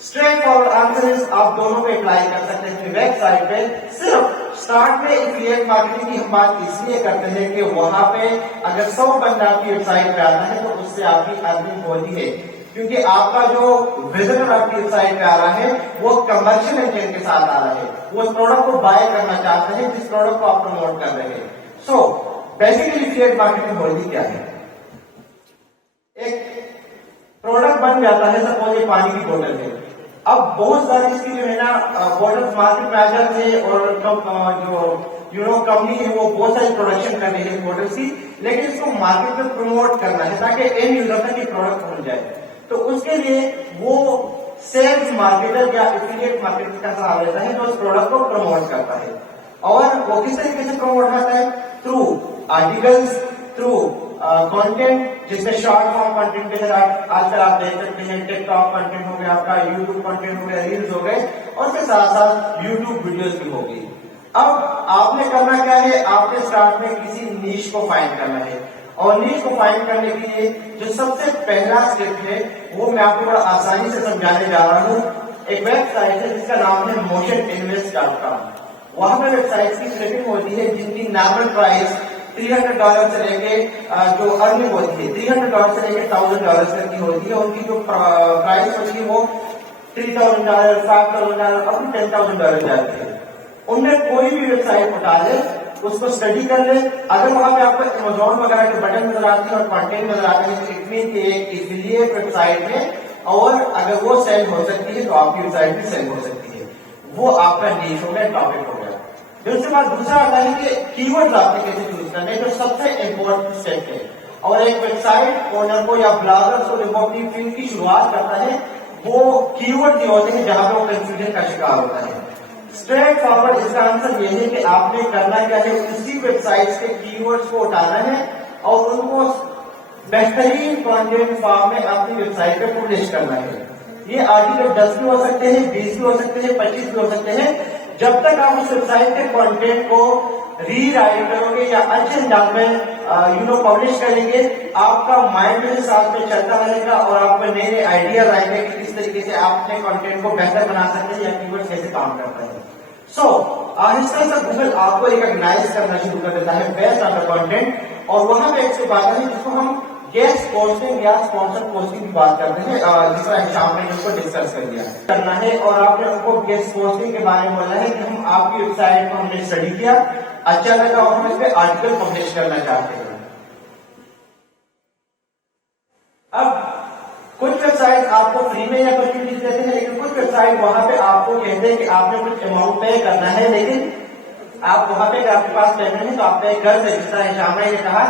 اسٹریٹ فارورڈ آنسر ہے آپ دونوں پہ اپلائی کر سکتے ہیں. ویب سائٹ پہ صرف اسٹارٹ میں ایفیلیٹ مارکیٹنگ کی ہم بات اس لیے کرتے ہیں کہ وہاں پہ اگر 100 بندہ آپ کی ویب سائٹ پہ آتا ہے تو اس سے آپ کی ارننگ ہوتی ہے کیونکہ آپ کا جو وزٹر آپ کی ویب سائٹ پہ آ رہا ہے وہ کمرشل انٹینٹ کے ساتھ آ رہا ہے. وہ اس پروڈکٹ کو بائی کرنا چاہتے ہیں جس پروڈکٹ کو آپ پروموٹ کر رہے ہیں. سو بیسیکلی ایفیلیٹ مارکیٹنگ ہوتی کیا ہے؟ ایک پروڈکٹ بن جاتا ہے سپوز یہ پانی کی بوتل ہے. اب بہت ساری اس کی جو ہے نا بوٹل مارکیٹ میں آ جاتے ہیں اور جو کمپنی ہے وہ بہت ساری پروڈکشن کر رہی ہے بوٹل کی لیکن اس کو مارکیٹ میں پروموٹ کرنا ہے تاکہ اینڈ یوزر تک یہ پروڈکٹ پہنچ جائے. تو اس کے لیے وہ سیلز مارکیٹر یا ایفیلیٹ مارکیٹر کا سہارا لیتا ہے جو اس پروڈکٹ کو پروموٹ کرتا ہے. اور وہ کس طریقے سے پروموٹ کرتا ہے؟ تھرو آرٹیکلس, تھرو کانٹینٹ جس میں شارٹ فارم کانٹینٹ کے ساتھ آج کل آپ دیکھ سکتے ہیں ٹک ٹاک کانٹینٹ ہو گیا, آپ کا یوٹیوب کانٹینٹ ہو گیا, ریلز ہو گئے اور اس کے ساتھ ساتھ یوٹیوب ویڈیوز بھی ہو گئی. اب آپ نے کرنا کیا ہے, آپ نے اسٹارٹ میں کسی نیش کو فائنڈ کرنا ہے اور نیش کو فائنڈ کرنے کے لیے جو سب سے پہلا اسٹیپ ہے وہ میں آپ کو بڑا آسانی سے سمجھانے جا رہا ہوں. ایک ویب سائٹ ہے جس کا نام ہے motioninvest.com. وہاں پہ ویب سائٹ کی سیٹنگ ہوتی ہے جن کی نارمل پرائز $300 سے لے کے جو ارننگ ہوتی ہے $300 سے لے کے $1,000 تک کی ہوتی ہے. ان کی جو پرائز ہوتی ہے وہ $3,000, $5,000 اور $10,000 جاتی ہے. ان میں کوئی بھی ویب سائٹ اٹھا لے اس کو اسٹڈی کر لیں. اگر وہاں پہ آپ کو Amazon وغیرہ کے بٹن نظر آتے ہیں اور کنٹینٹ نظر آتے ہیں تو اٹ مین کہ ایک ایفیلیٹ ویب سائٹ ہے اور اگر وہ سیل ہو سکتی ہے تو آپ کی ویب سائٹ بھی سیل ہو سکتی ہے. وہ آپ کا نیش ہو گیا, ٹاپک ہو گیا. پھر اس کے بعد دوسرا آتا ہے کہ کی ورڈ آپ نے کیسے چوز کرنے جو سب سے امپورٹنٹ اسٹیپ ہے. اور ایک ویب سائٹ اونر کو یا بلاگر کو جب وہ اپنی فیلڈ کی شروعات کرتا ہے وہ کی ورڈ جو ہوتے ہیں جہاں پہ وہ کنفیوژن کا شکار ہوتا ہے. اسٹریٹ فارورڈ اس کا آنسر یہ ہے کہ آپ نے کرنا کیا ہے, اسی ویب سائٹ کے کی ورڈز کو اٹھانا ہے اور ان کو بہترین کانٹینٹ فارم میں اپنی ویب سائٹ پہ پبلش کرنا ہے. یہ آرٹیکل 10 بھی ہو سکتے ہیں, 20 بھی ہو سکتے ہیں, 25 بھی ہو سکتے ہیں. جب تک آپ اس ویب سائٹ کے کانٹینٹ کو ری رائٹ کرو گے یا اچھے انداز میں پبلش کریں گے, آپ کا مائنڈ جو ہے ساتھ میں چلتا رہے گا اور آپ کو نئے نئے آئیڈیاز آئیں گے کہ کس طریقے سے آپ اپنے کانٹینٹ کو بہتر بنا سکتے ہیں یا کیورڈ کیسے کام کرتا ہے. سو آہستہ آہستہ گوگل آپ کو ریکگنائز کرنا شروع کر دیتا ہے بیسڈ آن دا کانٹینٹ, اور وہاں پہ ایک سے بات ہے جس کو ہم گیسٹ پوسٹنگ یا اسپانسر پوسٹنگ کی بات کرتے ہیں, جس طرح شام نے ان کو ڈسکس کر دیا کرنا ہے. اور آپ نے ان کو گیسٹ پوسٹنگ کے بارے میں بولا ہے کہ ہم آپ کی ویب سائٹ کو ہم نے اسٹڈی کیا, اچھا لگا اور ہم اس پہ آرٹیکل پبلش کرنا چاہتے ہیں. اب کچھ ویب سائٹ آپ کو فری میں یا کچھ بھی چیز دیتے ہیں, لیکن کچھ ویب سائٹ وہاں پہ آپ کو کہتے ہیں کہ آپ نے کچھ اماؤنٹ پے کرنا ہے, لیکن آپ وہاں پہ اگر آپ کے پاس پیمنٹ ہے تو آپ پے کر سکتے. جس طرح شام نے کہا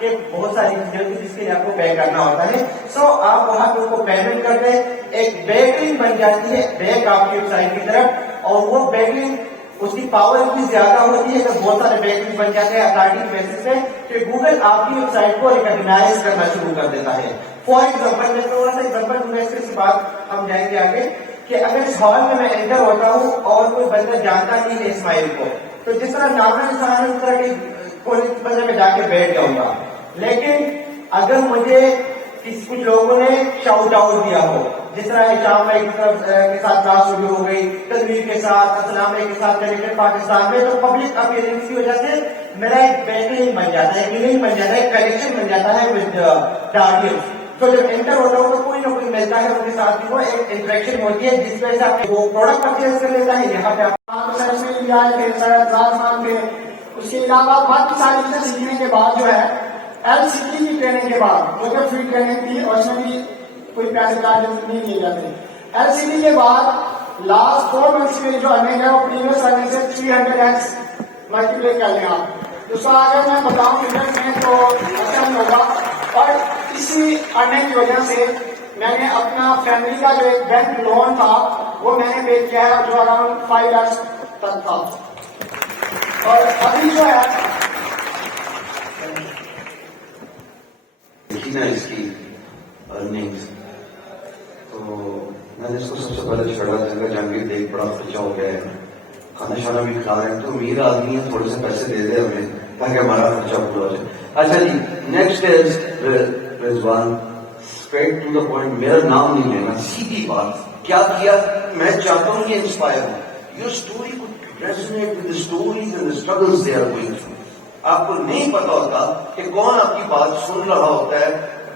کہ بہت ساری چیزیں ہوتی ہیں جس کے لیے آپ کو پے کرنا ہوتا ہے. سو آپ وہاں پہ اس کو پیمنٹ کر دیں, ایک بیک لنک بن جاتی ہے بیک آپ کی ویب سائٹ کی طرف, اور وہ بیک لنک اس کی پاور اتنی زیادہ ہوتی ہے کہ بہت سارے بیک لنک بن جاتے ہیں اتھارٹی کی بیسس پہ کہ گوگل آپ کی ویب سائٹ کو ریکگنائز کرنا شروع کر دیتا ہے. فار ایگزامپل میں تھوڑا سا ایگزامپل دوں گا, اس کے بعد ہم جائیں گے آگے کہ اگر اس ہال میں انٹر ہوتا ہوں اور کوئی بندہ جانتا نہیں ہے اسماعیل کو, تو جس طرح نام نشان ہے اس طرح کی کوئی بندے میں جا کے بیٹھ جاؤں گا. لیکن اگر مجھے کچھ لوگوں نے شاؤٹ آؤٹ دیا ہو, جس طرح شام میں کے ساتھ کلاس شروع ہو گئی, تنویر کے ساتھ, السلام کے ساتھ, کنیکٹڈ پاکستان میں, تو پبلک اپیئرنس کی وجہ سے میرا ایک بیک لنک بن جاتا ہے, ایک لنک بن جاتا ہے, ایک کنیکشن بن جاتا ہے ود دا آڈینس. تو جب انٹر ہوتا ہوں تو کوئی نہ کوئی ملتا ہے ان کے ساتھ, وہ ایک انٹریکشن ہوتی ہے جس وجہ سے آپ وہ پروڈکٹ پرچیز کر لیتا ہے. یہاں پہ اس کے علاوہ باقی ساری چیزیں سیکھنے کے بعد جو ہے LCD کی ٹریننگ کے بعد جو کہ فری ٹریننگ تھی اور اس میں بھی کوئی پیسے چارجز نہیں لیے جاتے. LCD کے بعد لاسٹ 4 منتھس میں جو ارننگ ہے وہ پریویس ارننگ سے 300x ملٹیپلائی کر لیں آپ. اس کا اگر میں بتاؤں فیگرز میں تو اچھا نہیں ہوگا, اور اسی ارننگ کی وجہ سے میں نے اپنا فیملی کا جو ایک بینک لون تھا وہ میں نے پے کیا ہے جو اراؤنڈ 5 lakhs تک تھا. اور ابھی جو ہے اس کی ارننگز تو میں نے اس کو سب سے پہلے چھڑا جگہ جہانگیر دیکھ بڑا خرچہ ہو گیا ہے, کھانا شانا بھی کھا رہے ہیں, تو امیر آدمی ہے تھوڑے سے پیسے دے دے ہمیں تاکہ ہمارا خرچہ پورا ہو جائے. اچھا جی, next is Rizwan, straight to the point, میرا نام نہیں لینا, سیدھی بات کیا کیا. میں چاہتا ہوں یہ انسپائر ہوں, your story could resonate with the stories and the struggles they are going through. آپ کو نہیں پتا ہوتا کہ کون آپ کی بات سن رہا ہوتا ہے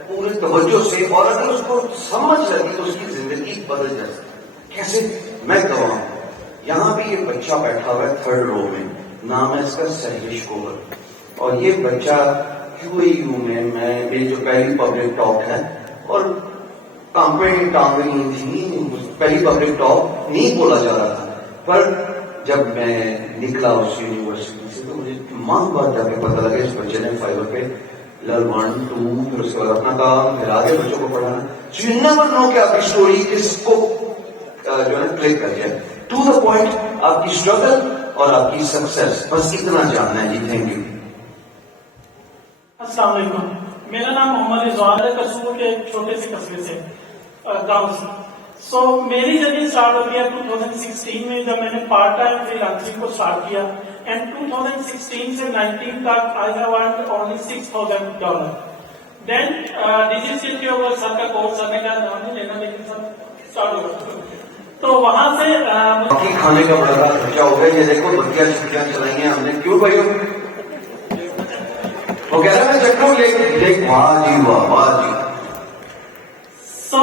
پوری توجہ سے, اور اگر اس کو سمجھ لگی تو اس کی زندگی بدل جاتی. کیسے میں کہوں, یہاں بھی ایک بچہ بیٹھا ہوا ہے 3rd رو میں, نام ہے اس کا سہرش کوور, اور یہ بچہ QAU میں میری جو پہلی پبلک ٹاک ہے, اور کمپنی ٹانگ نہیں تھی, پہلی پبلک ٹاک نہیں بولا جا رہا تھا, پر جب میں نکلا اس یونیورسٹی سے تو مجھے ماں بات جا کے پتا لگا اس بچے نے فائبر پہ لر 1 2 پھر اس کے بعد اپنا کام, پھر آگے بچوں کو پڑھانا. سو یو نیور نو کہ آپ کی اسٹوری کس کو جو ہے کلک کر جائے. ٹو دا پوائنٹ, آپ کی اسٹرگل اور آپ کی سکسیس, بس اتنا جاننا ہے جی. Thank you. السلام علیکم, میرا نام محمد رضوان ہے, قصور کے ایک چھوٹے سے قصبے سے گاؤں سے. سو میری جرنی اسٹارٹ ہو گیا 2016 میں, جب میں نے پارٹ ٹائم فری لانسنگ کو اسٹارٹ کیا, اینڈ 2016 سے 19 تک I have earned only $6,000. Then DGCL کے اوپر سر کا کورس کرنے کا نام نہیں لینا, لیکن سر اسٹارٹ ہوا, تو وہاں سے باقی کھانے کا بڑا خرچہ ہو گیا. یہ دیکھو بتیاں چھٹیاں چلائی ہیں ہم نے, کیوں بھائی وہ کہہ رہا میں چکروں دیکھ واہ جی واہ واہ جی. سو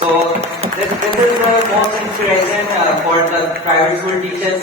So this is the most inspiration for the private school teachers,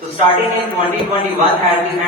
So starting in 2021, at the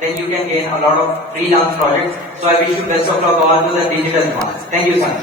then you can gain a lot of freelance projects. So I wish you best of luck all to the digital nomads. Thank you so much.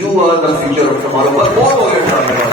You are the future of tomorrow. But what were you talking about?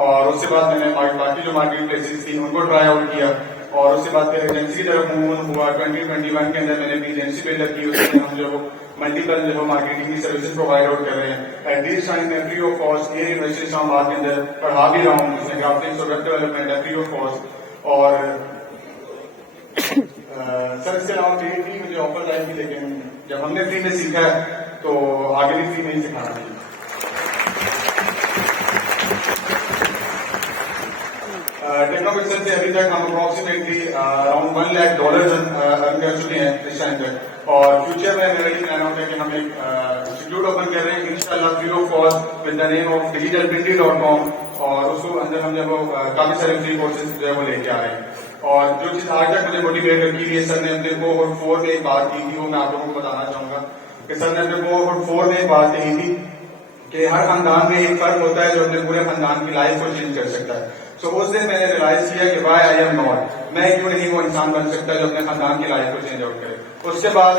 اور اس کے بعد میں نے باقی جو market places تھی ان کو try out کیا، اور اس کے بعد پھر ایجنسی کی طرف موو ہوا۔ 2021 کے اندر میں نے بھی ایجنسی بلڈ اپ کی، اس میں ہم جو ملٹیپل جو مارکیٹنگ کی سروسز پرووائڈ آؤٹ کر رہے ہیں۔ ایٹ دیس ٹائم میں فری آف کاسٹ یہ یونیورسٹی اسلام آباد کے اندر پڑھا بھی رہا ہوں، جس میں گرافکس اور ویب ڈیولپمنٹ ہے فری آف کاسٹ۔ اور سر اس کے علاوہ فری مجھے آفر آئی تھی، لیکن جب ہم نے فری میں سیکھا ہے تو آگے بھی فری میں ہی سکھانا چاہیے۔ ٹیکنوکسل سے ابھی تک ہم اپروکسیمیٹلی اراؤنڈ $1 lakh ارن کر چکے ہیں اس ٹائم تک، اور فیوچر میں میرا یہ پلان ہوتا ہے کہ ہم ایک انسٹیٹیوٹ اوپن کر رہے ہیں انشاءاللہ free of cost with the name of digitalprinty.com، اور اس کو اندر ہم جب کافی سارے فری کورسز جو ہے وہ لے کے آ رہے ہیں۔ اور جو چیز آج تک مجھے موٹیویٹ کی ہے، سر نے اپنے کوہورٹ 4 میں ایک بات کی تھی، وہ میں آپ لوگوں کو بتانا چاہوں گا کہ سر نے اپنے کوہورٹ 4 میں ایک بات کہی تھی کہ ہر خاندان میں ایک فرد ہوتا ہے جو اپنے پورے خاندان کی لائف کو چینج کر سکتا ہے۔ سو اس دن میں نے ریلائز کیا کہ وائی آئی ایم ناٹ، میں کیوں نہیں وہ انسان بن سکتا جو اپنے خاندان کی لائف کو چینج آؤٹ کرے۔ اس کے بعد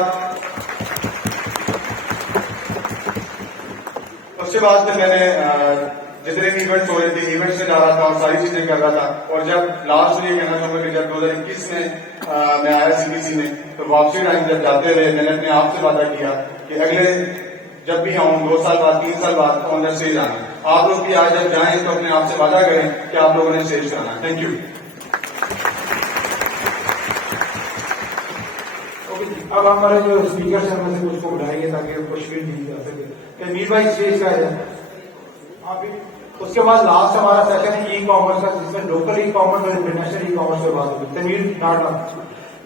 پھر میں نے جتنے بھی ایونٹس ہو رہے تھے ایونٹس میں جا رہا تھا اور ساری چیزیں کر رہا تھا، اور جب لاسٹ میں یہ کہنا چاہوں گا کہ جب 2021 میں میں آیا CBC میں، تو واپسی ٹائم جب جاتے ہوئے میں نے اپنے آپ سے وعدہ کیا کہ اگلے جب بھی آؤں 2 سال بعد 3 سال بعد آن دا اسٹیج آنا۔ آپ لوگ بھی آج جب جائیں تو اپنے آپ سے وعدہ کریں کہ آپ لوگوں نے اسٹیج پہ آنا۔ Thank you. اب ہمارے جو اسپیکر ہیں ہم سے کچھ کو بلائیں گے تاکہ تشویش دی جا سکے۔ تنویر بھائی اسٹیج کا ہے آپ، اس کے بعد لاسٹ ہمارا سیشن ہے ای کامرس کا، جس میں لوکل ای کامرس اور انٹرنیشنل ای کامرس پہ بات ہوگی۔ تنویر ڈاٹا،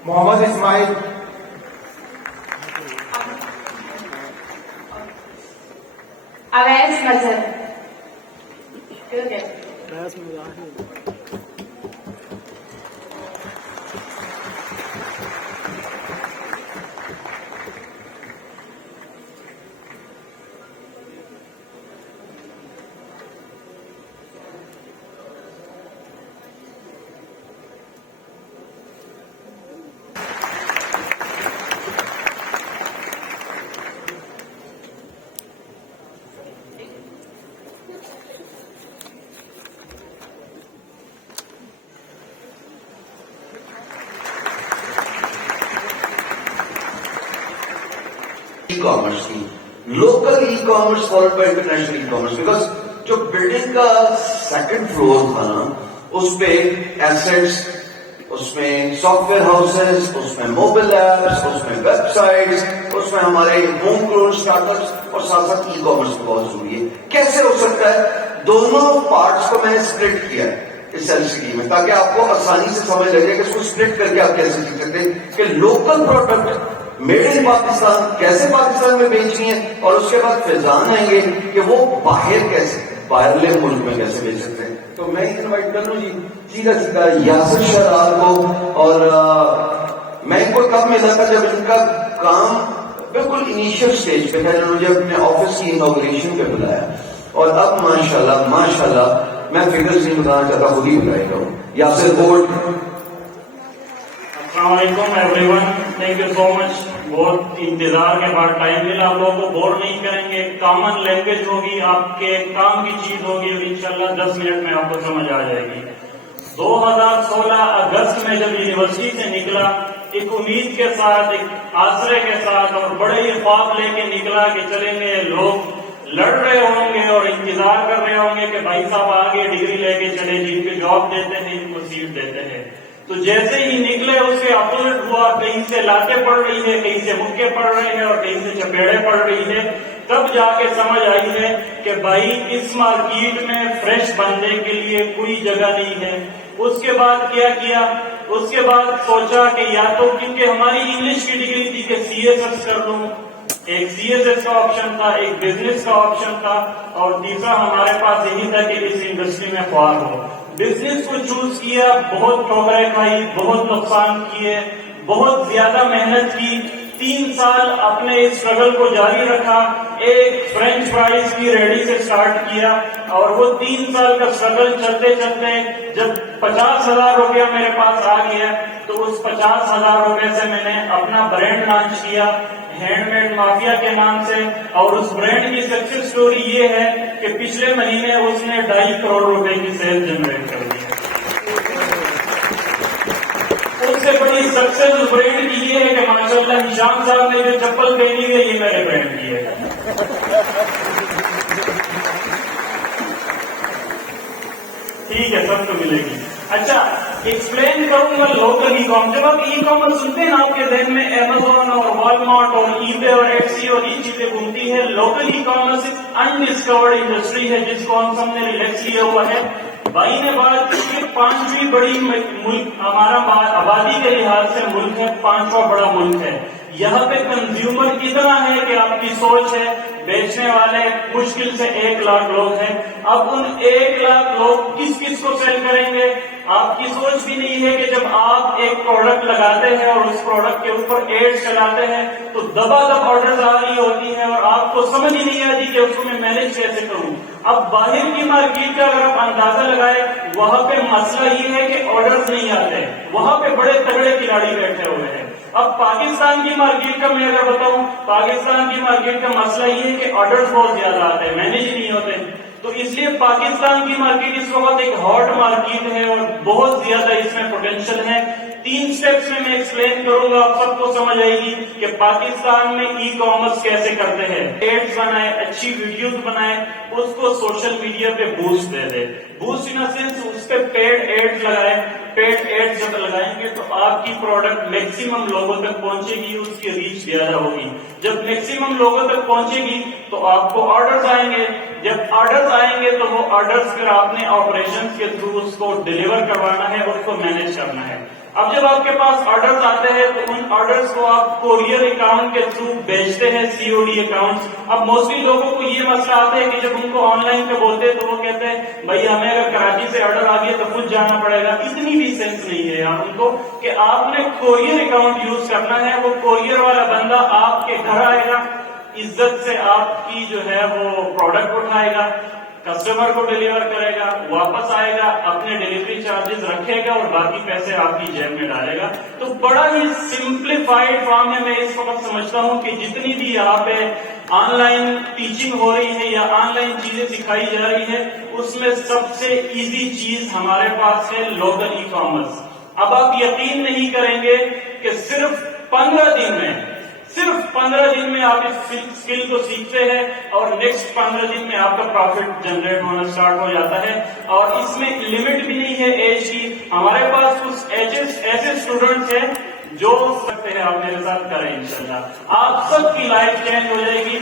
محمد اسماعیل، اویس مظہر، ای کامرس کی local e commerce followed by international e commerce, because جو بلڈنگ کا سیکنڈ فلور تھا نا، اس پہ ایسٹس، اس میں سافٹ ویئر ہاؤسز، اس میں موبائل ایپس، اس میں ویب سائٹس، اس میں ہمارے ہوم گرون اسٹارٹ اپس، اور ساتھ ساتھ ای کامرس بہت ضروری ہے۔ کیسے ہو سکتا ہے؟ دونوں پارٹس کو میں نے اسپلٹ کیا ہے اس LCD میں، تاکہ آپ کو آسانی سے سمجھ لگے کہ اس کو اسپلٹ کر کے آپ کیسے سیکھ سکتے ہیں کہ local product made in Pakistan کیسے پاکستان میں بیچنی ہے، اور اس کے بعد فیضان آئیں گے کہ وہ باہرلے ملک میں کیسے بیچ سکتے ہیں۔ تو میں انوائٹ کر لوں جی سیدھا یاسر شہرار کو، اور میں ان کو کب ملا تھا جب ان کا کام بالکل انیشیل سٹیج پہ تھا، انہوں نے جب اپنے آفس کی انوگریشن پہ بلایا، اور اب ماشاءاللہ میں فگرز نہیں بتانا چاہتا، خود ہی بتائے گا۔ یاسر بولڈ۔ السلام علیکم everyone, thank you so much. بہت انتظار کے بعد ٹائم ملا، آپ لوگوں کو بور نہیں کریں گے، کامن لینگویج ہوگی، آپ کے کام کی چیز ہوگی، اور انشاءاللہ 10 منٹ میں آپ کو سمجھ آ جائے گی۔ 2016 اگست میں جب یونیورسٹی سے نکلا، ایک امید کے ساتھ، ایک آسرے کے ساتھ، اور بڑے ہی خواب لے کے نکلا کہ چلیں گے، لوگ لڑ رہے ہوں گے اور انتظار کر رہے ہوں گے کہ بھائی صاحب آگے ڈگری لے کے چلے، جن کو جاب دیتے ہیں، ان کو سیٹ دیتے ہیں۔ تو جیسے ہی نکلے اس کے اپوزٹ ہوا، کہیں سے لاتیں پڑ رہی ہے، کہیں سے مکے پڑ رہے ہیں، اور کہیں سے چپیڑے پڑ رہی ہے۔ تب جا کے سمجھ آئی ہے کہ بھائی اس مارکیٹ میں فریش بندے کے لیے کوئی جگہ نہیں ہے۔ اس کے بعد کیا کیا؟ اس کے بعد سوچا کہ یا تو کیونکہ ہماری انگلش کی ڈگری تھی کہ CSS کر لوں، ایک CSS کا آپشن تھا، ایک بزنس کا آپشن تھا، اور تیسرا ہمارے پاس یہی تھا کہ اس انڈسٹری میں خوار ہو۔ بزنس کو چوز کیا، بہت ٹھوکریں کھائی، بہت نقصان کیے، بہت زیادہ محنت کی، 3 سال اپنے اس اسٹرگل کو جاری رکھا۔ ایک فرینچ فرائز کی ریڈی سے سٹارٹ کیا، اور وہ 3 سال کا اسٹرگل چلتے چلتے جب 50,000 روپیہ میرے پاس آ گیا، تو اس 50,000 روپے سے میں نے اپنا برانڈ لانچ کیا، ہینڈ میڈ مافیا کے نام سے، اور اس برانڈ کی سکسیس سٹوری یہ ہے کہ پچھلے مہینے اس نے 2.5 کروڑ روپے کی سیل جنریٹ کر دی۔ اس سے بڑی سکسیس اس برانڈ کی یہ ہے کہ ماشاءاللہ نشان صاحب نے جو چپل پہنی ہے یہ میرے برانڈ کی ہے۔ ٹھیک ہے، سب کو ملے گی۔ اچھا، ایکسپلین کروں گا لوکل ای کامرس۔ جب آپ ای کامرس سنتے ہیں نا، آپ کے ذہن میں امیزون اور والمارٹ اور ای بے اور ایپسی اور یہ چیزیں گھومتی ہے۔ لوکل ای کامرس ایک انڈسکورڈ انڈسٹری ہے جس کو ہم سب نے ریلیکس لیا ہوا ہے۔ بھائی نے بات کی کہ 5ویں بڑی ملک ہمارا آبادی کے لحاظ سے ملک ہے، 5واں بڑا ملک ہے۔ یہاں پہ کنزیومر اتنا ہے کہ آپ کی سوچ ہے، بیچنے والے مشکل سے 1 لاکھ لوگ ہیں۔ اب ان 1 لاکھ لوگ کس کس کو سیل کریں گے؟ آپ کی سوچ بھی نہیں ہے کہ جب آپ ایک پروڈکٹ لگاتے ہیں اور اس پروڈکٹ کے اوپر ایڈ چلاتے ہیں تو دبا دب آرڈرز آ رہی ہوتی ہیں اور آپ کو سمجھ ہی نہیں آتی کہ اس کو میں مینج کیسے کروں۔ اب باہر کی مارکیٹ کا اگر آپ اندازہ لگائے، وہاں پہ مسئلہ یہ ہے کہ آرڈرز نہیں آتے، وہاں پہ بڑے تگڑے کھلاڑی بیٹھے ہوئے ہیں۔ اب پاکستان کی مارکیٹ کا میں اگر بتاؤں، پاکستان کی مارکیٹ کا مسئلہ یہ ہے کہ آرڈرز بہت زیادہ آتے ہیں، مینج نہیں ہوتے۔ تو اس لیے پاکستان کی مارکیٹ اس وقت ایک ہاٹ مارکیٹ ہے اور بہت زیادہ اس میں پوٹینشیل ہے۔ 3 سٹیپس میں ایکسپلین کروں گا، آپ سب کو سمجھ آئے گی کہ پاکستان میں ای کامرس کیسے کرتے ہیں۔ ایڈز بنائے، اچھی ویڈیوز بنائے، اس کو سوشل میڈیا پہ بوسٹ دے دے۔ بوسٹ ان سینس اس پہ پیڈ ایڈز لگائے۔ پیڈ ایڈز جب لگائیں گے تو آپ کی پروڈکٹ میکسیمم لوگوں تک پہنچے گی، اس کی ریچ زیادہ ہوگی۔ جب میکسیمم لوگوں تک پہنچے گی تو آپ کو آرڈرز آئیں گے۔ جب آرڈرز آئیں گے تو وہ آرڈرز پھر آپ نے آپریشن کے تھرو اس کو ڈیلیور کروانا ہے، اس کو مینج کرنا ہے۔ اب جب آپ کے پاس آرڈرز آتے ہیں تو ان آرڈرز کو آپ کوریئر اکاؤنٹ کے تھرو بیچتے ہیں، COD اکاؤنٹس۔ اب موسٹلی لوگوں کو یہ مسئلہ آتا ہے کہ جب ان کو آن لائن پہ بولتے ہیں تو وہ کہتے ہیں بھائی ہمیں اگر کراچی سے آرڈر آ گیا تو خود جانا پڑے گا۔ اتنی بھی سینس نہیں ہے یار ان کو کہ آپ نے کوریئر اکاؤنٹ یوز کرنا ہے۔ وہ کوریئر والا بندہ آپ کے گھر آئے گا، عزت سے آپ کی جو ہے وہ پروڈکٹ اٹھائے گا، کسٹمر کو ڈیلیور کرے گا، واپس آئے گا، اپنے ڈیلیوری چارجز رکھے گا اور باقی پیسے آپ کی جیب میں ڈالے گا۔ تو بڑا ہی سمپلیفائڈ فارم میں میں اس وقت سمجھتا ہوں کہ جتنی بھی یہاں پہ آن لائن ٹیچنگ ہو رہی ہے یا آن لائن چیزیں سکھائی جا رہی ہے، اس میں سب سے ایزی چیز ہمارے پاس ہے لوکل ای کامرس۔ اب آپ یقین نہیں کریں گے کہ صرف 15 دن میں آپ اس اسکل کو سیکھتے ہیں اور نیکسٹ 15 دن میں آپ کا پروفٹ جنریٹ ہونا سٹارٹ ہو جاتا ہے۔ اور اس میں لمٹ بھی نہیں ہے ایج کی۔ ہمارے پاس کچھ ایسے اسٹوڈنٹس ہیں جو سکتے ہیں، آپ میرے ساتھ کریں انشاءاللہ، آپ سب کی لائف چینج ہو جائے گی۔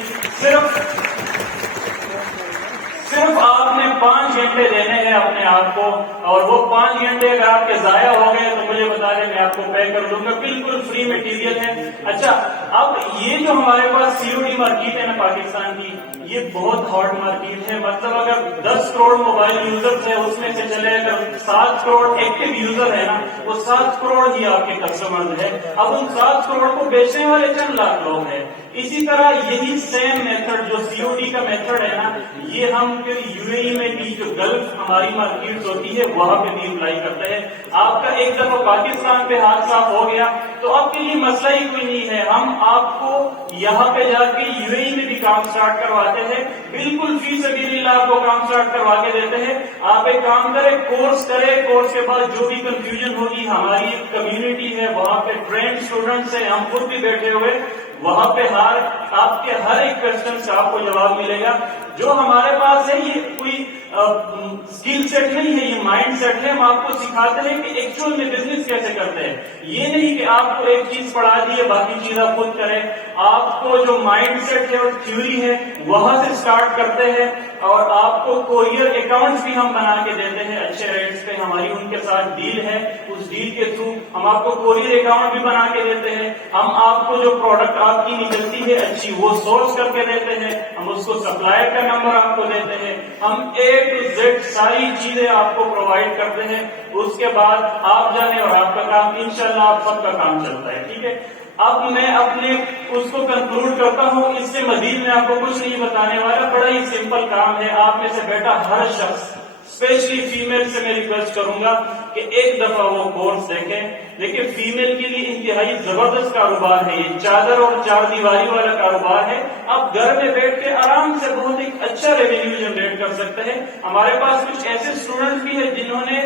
صرف آپ نے 5 گھنٹے دینے ہیں اپنے آپ کو، اور وہ 5 گھنٹے اگر آپ کے ضائع ہو گئے تو مجھے بتا دیں، میں آپ کو پے کر دوں گا، بالکل فری مٹیریل ہے۔ اچھا، اب یہ جو ہمارے پاس COD مارکیٹ ہے نا پاکستان کی، یہ بہت ہاٹ مارکیٹ ہے۔ مطلب اگر 10 کروڑ موبائل یوزرز ہیں، اس میں سے چلے اگر 7 کروڑ ایکٹیو یوزر ہے نا، وہ 7 کروڑ ہی آپ کے کسٹمرز ہیں۔ اب ان 7 کروڑ کو بیچنے والے چند لاکھ لوگ ہیں۔ اسی طرح یہی سیم میتھڈ جو COD کا میتھڈ ہے نا، یہ ہم پھر UAE میں بھی جو گلف ہماری مارکیٹ ہوتی ہے وہاں پہ بھی اپلائی کرتے ہیں۔ آپ کا ایک دفعہ پاکستان پہ ہاتھ صاف ہو گیا تو آپ کے لیے مسئلہ ہی کوئی نہیں ہے۔ ہم آپ کو یہاں پہ جا کے UAE میں بھی کام سٹارٹ کرواتے ہیں، بالکل فی سبیل اللہ آپ کو کام سٹارٹ کروا کے دیتے ہیں۔ آپ ایک کام کریں، کورس کریں، کورس کے بعد جو بھی کنفیوژن ہوگی، ہماری ایک کمیونٹی ہے، وہاں پہ ٹرینڈ اسٹوڈنٹس ہیں، ہم خود بھی بیٹھے ہوئے، وہاں پہ آپ کے ہر ایک کوشچن سے آپ کو جواب ملے گا۔ جو ہمارے پاس ہے یہ کوئی اسکل سیٹ نہیں ہے، یہ مائنڈ سیٹ ہے۔ ہم آپ کو سکھاتے ہیں کہ ایکچوئل میں بزنس کیسے کرتے ہیں۔ یہ نہیں کہ آپ کو ایک چیز پڑھا دی ہے باقی چیز آپ خود کریں۔ آپ کو جو مائنڈ سیٹ ہے اور تھیوری ہے وہاں سے سٹارٹ کرتے ہیں، اور آپ کو کوریئر اکاؤنٹس بھی ہم بنا کے دیتے ہیں اچھے ریٹس پہ۔ ہماری ان کے ساتھ ڈیل ہے، اس ڈیل کے تھرو ہم آپ کو کوریئر اکاؤنٹ بھی بنا کے دیتے ہیں۔ ہم آپ کو جو پروڈکٹ آپ کی نکلتی ہے اچھی وہ سورس کر کے دیتے ہیں، ہم اس کو سپلائر کا نمبر آپ کو دیتے ہیں، ہم A to Z ساری چیزیں آپ کو پرووائڈ کرتے ہیں۔ اس کے بعد آپ جانے اور آپ کا کام، انشاءاللہ آپ سب کا کام چلتا ہے۔ ٹھیک ہے، اب میں اپنے اس کو کنکلوڈ کرتا ہوں۔ اس سے مزید میں آپ کو کچھ نہیں بتانے والا، بڑا ہی سمپل کام ہے۔ آپ میں سے بیٹا ہر شخص، اسپیشلی فیمیل سے میں ریکویسٹ کروں گا کہ ایک دفعہ وہ کورس دیکھیں۔ دیکھیں، فیمیل کے لیے انتہائی زبردست کاروبار ہے. یہ چادر اور چار دیواری والا کاروبار ہے. آپ گھر میں بیٹھ کے آرام سے بہت ایک اچھا ریونیو جنریٹ کر سکتے ہیں. ہمارے پاس کچھ ایسے اسٹوڈنٹ بھی ہیں جنہوں نے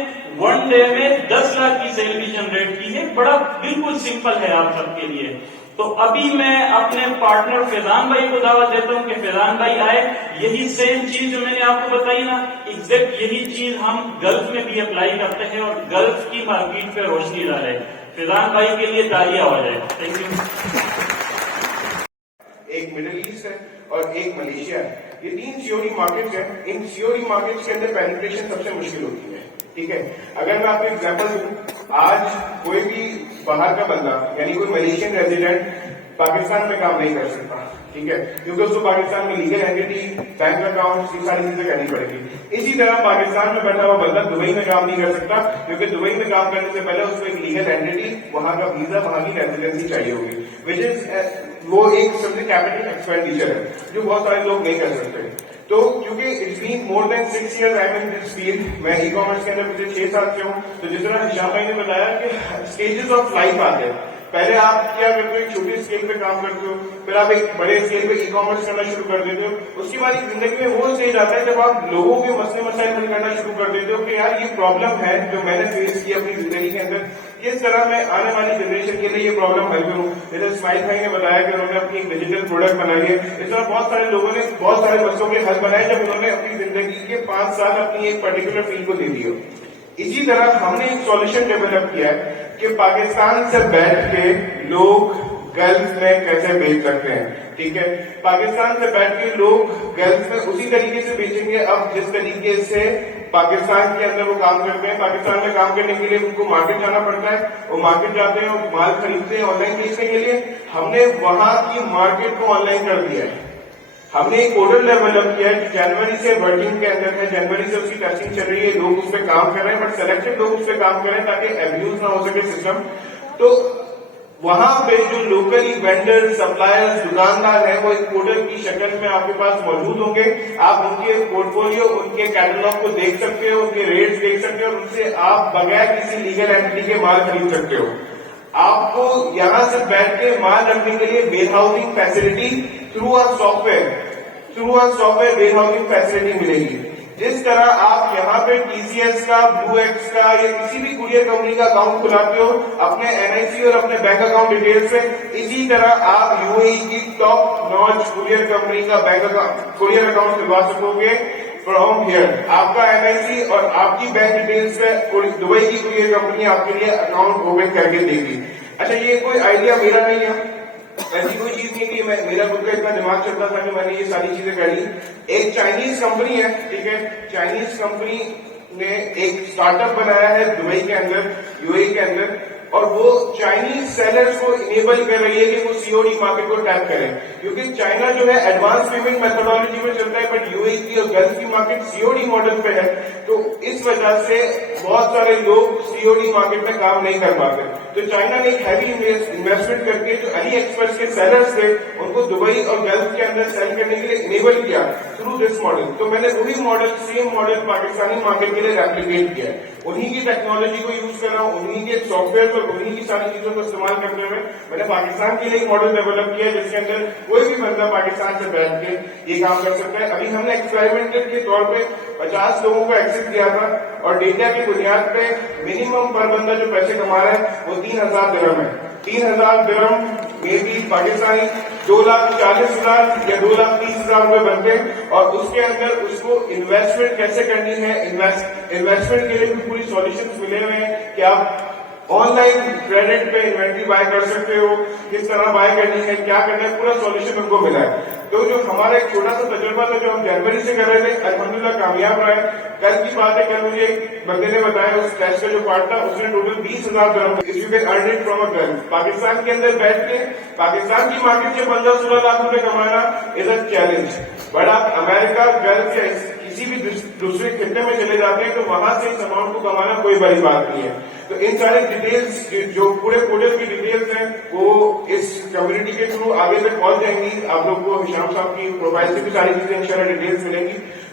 1 ڈے میں 10 لاکھ کی سیل بھی جنریٹ کی ہے. بڑا بالکل سمپل ہے آپ سب کے لیے. تو ابھی میں اپنے پارٹنر فیضان بھائی کو دعوت دیتا ہوں کہ فیضان بھائی آئے. یہی سیم چیز جو میں نے آپ کو بتائی نا، ایگزیکٹ یہی چیز ہم گلف میں بھی اپلائی کرتے ہیں اور گلف کی مارکیٹ پہ روشنی ڈالے. فیضان بھائی کے لیے تالیاں ہو جائے. Thank you. ایک مڈل ایسٹ ہے اور ایک ملیشیا ہے. یہ 3 سیوری مارکیٹس ہیں. ان سیوری مارکیٹس کے اندر پینیٹریشن سب سے مشکل ہوتی ہے. ٹھیک ہے، اگر میں آپ کو ایگزامپل دوں، آج کوئی بھی باہر کا بندہ یعنی کوئی ملیشین ریزیڈنٹ پاکستان میں کام نہیں کر سکتا. ٹھیک ہے، کیونکہ اس کو پاکستان میں لیگل اینٹی، بینک اکاؤنٹ، یہ ساری چیزیں کرنی پڑے گی. اسی طرح پاکستان میں بیٹھا ہوا بندہ دبئی میں کام نہیں کر سکتا، کیونکہ دبئی میں کام کرنے سے پہلے اس کو ایک لیگل اینٹی، وہاں کا ویزا، وہاں کی ریزیڈنسی چاہیے ہوگی، وچ از وہ ایک سب سے کیپٹل ایکسپینڈیچر ہے جو بہت سارے لوگ نہیں کر سکتے. تو کیونکہ it's been more than 6 years I am in this field. میں ای کامرس کے اندر پچھلے 6 سال سے ہوں. تو جس طرح ہشام بھائی نے بتایا کہ اسٹیجز آف لائف آتے ہیں. پہلے آپ کیا کرتے ہو، ایک چھوٹی اسکیل پہ کام کرتے ہو، پھر آپ ایک بڑے اسکیل پہ ای کامرس کرنا شروع کر دیتے ہو. اس کے بعد زندگی میں وہ اسٹیج آتا ہے جب آپ لوگوں کے مسئلے مسائل حل کرنا شروع کر دیتے ہو کہ یار یہ پرابلم ہے جو میں نے فیس کی اپنی زندگی کے اندر، کس طرح میں آنے والی جنریشن کے لیے یہ پرابلم حل کروں. جیسے اسماعیل بھائی نے بتایا کہ انہوں نے اپنی ایک ڈیجیٹل پروڈکٹ بنائی ہے. اس طرح بہت سارے لوگوں نے بہت سارے مسئلوں کے حل بنائے جب انہوں نے اپنی زندگی کے 5 سال اپنی ایک پرٹیکولر فیلڈ کو دے دیے. اسی طرح ہم نے ایک سولوشن ڈیولپ کیا ہے کہ پاکستان سے بیٹھ کے لوگ گلف میں کیسے بیچ سکتے ہیں. ٹھیک ہے، پاکستان سے بیٹھ کے لوگ گلف میں اسی طریقے سے بیچیں گے اب جس طریقے سے پاکستان کے اندر وہ کام کرتے ہیں. پاکستان میں کام کرنے کے لیے ان کو مارکیٹ جانا پڑتا ہے، وہ مارکیٹ جاتے ہیں، وہ مال خریدتے ہیں آن لائن بیچنے کے لیے. ہم نے وہاں کی مارکیٹ کو آن لائن کر دیا ہے. ہم نے ایک پورٹل ڈیولپ کیا ہے کہ جنوری سے ورکنگ کے اندر ہے، جنوری سے اس کی ٹیسٹنگ چل رہی ہے، لوگ اس پہ کام کر رہے ہیں، بٹ سلیکٹڈ لوگ اس پہ کام کر رہے ہیں تاکہ ابیوز نہ ہو سکے سسٹم. تو وہاں پہ جو لوکلی وینڈر، سپلائر، دکاندار ہیں وہ ایک پورٹل کی شکل میں آپ کے پاس موجود ہوں گے. آپ ان کے پورٹ فولیو، ان کے کیٹلاگ کو دیکھ سکتے ہو، ان کے ریٹس دیکھ سکتے ہو اور ان سے آپ بغیر کسی لیگل اینٹی کے مال خرید سکتے ہو. آپ کو یہاں سے بیٹھ کے مال رکھنے کے لیے where housing facility through soft where where housing facility ملے گی. جس طرح آپ یہاں پہ ٹی سی ایس کا، بلو ایکس کا یا کسی بھی کوریئر کمپنی کا اکاؤنٹ کھلاتے ہو اپنے این آئی سی اور اپنے بینک اکاؤنٹ ڈیٹیل سے، اسی طرح آپ یو اے ای کی ٹاپ نوچ کوریئر کمپنی کا کوریئر اکاؤنٹ کھلوا سکو گے فرام ہیئر. آپ کا این آئی سی اور آپ کی بینک ڈیٹیل سے دبئی کی کوریئر کمپنی آپ کے لیے اکاؤنٹ اوپن کر کے دے گی. اچھا، یہ کوئی آئیڈیا میرا نہیں ہے، ایسی کوئی چیز نہیں کہ میرا خود کا اتنا دماغ چلتا تھا کہ میں نے یہ ساری چیزیں کر لی. ایک چائنیز کمپنی ہے، ٹھیک ہے، چائنیز کمپنی نے ایک اسٹارٹ اپ بنایا ہے دبئی کے اندر، یو اے کے اندر، اور وہ چائنیز سیلرز کو انیبل کر رہی ہے کہ وہ سی او ڈی مارکیٹ کو ٹیپ کریں. کیونکہ چائنا جو ہے ایڈوانس پیمنٹ میتھڈالوجی میں چلتا ہے، بٹ یو اے کی اور گلف کی مارکیٹ سی او ڈی ماڈل پہ ہے. تو اس وجہ سے بہت سارے لوگ سی او ڈی مارکیٹ میں کام نہیں کر پاتے. تو چائنا نے ایک ہیوی انویسٹمنٹ کر کے جو علی ایکسپریس کے سیلرز تھے ان کو دبئی اور گلف کے اندر سیل کرنے کے لیے انیبل کیا تھرو دس ماڈل. تو میں نے وہی model, same model Pakistani market کے لیے ریپلیکیٹ کیا ہے. انہی کی ٹیکنالوجی کو یوز کر رہا ہوں، انہی کے سافٹ ویئر اور انہی کی ساری چیزوں کو استعمال کرتے ہوئے میں نے پاکستان کے لیے ایک ماڈل ڈیولپ کیا جس کے اندر کوئی بھی بندہ پاکستان سے بیٹھ کے یہ کام کر سکتا ہے. ابھی ہم نے ایکسپیریمنٹل کے طور پہ 50 لوگوں کو ایکسس کیا تھا اور ڈیٹا کی بنیاد پہ منیمم پر بندہ جو پیسے کما رہا ہے وہ 3000 درہم ہے. 3000 درہم میں بھی پاکستانی 2,40,000 یا 2,30,000 روپے بنتے ہیں. اور اس کے اندر اس کو انویسٹمنٹ کیسے کرنی ہے، انویسٹمنٹ کے لیے بھی پوری سولوشنز ملے ہوئے ہیں کہ آپ آن لائن کریڈٹ پہ انوینٹری بائی کر سکتے ہو، کس طرح بائی کرنی ہے، کیا کرنا ہے، پورا سولوشن ان کو ملا ہے. تو جو ہمارا ایک چھوٹا سا تجربہ تھا جو ہم جنوری سے کر رہے تھے، الحمدللہ کامیاب رہا ہے. کل کی بات ہے، کل مجھے ایک بندے نے بتایا اس ٹیسٹ کا جو پارٹ تھا اس نے ٹوٹل 20,000 درہم you can earn it from a golf. Pakistan کے اندر بیٹھ کے پاکستان کی مارکیٹ سے 15-16 لاکھ روپے کمانا از اے چیلنج. بٹ آپ امریکہ، گلف یا کسی بھی دوسرے خطے میں چلے جاتے ہیں تو وہاں سے اس اماؤنٹ کو کمانا کوئی بڑی بات نہیں ہے. تو ان سارے ڈیٹیلز جو پورے پورٹل کی ڈیٹیلز ہیں وہ اس کمیونٹی کے تھرو آگے تک پہنچ جائیں گی. آپ لوگ کو ہشام صاحب کی پروفائل سے بھی ساری چیزیں انشاءاللہ ڈیٹیلز ملیں گی.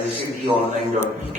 lctonline.pk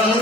3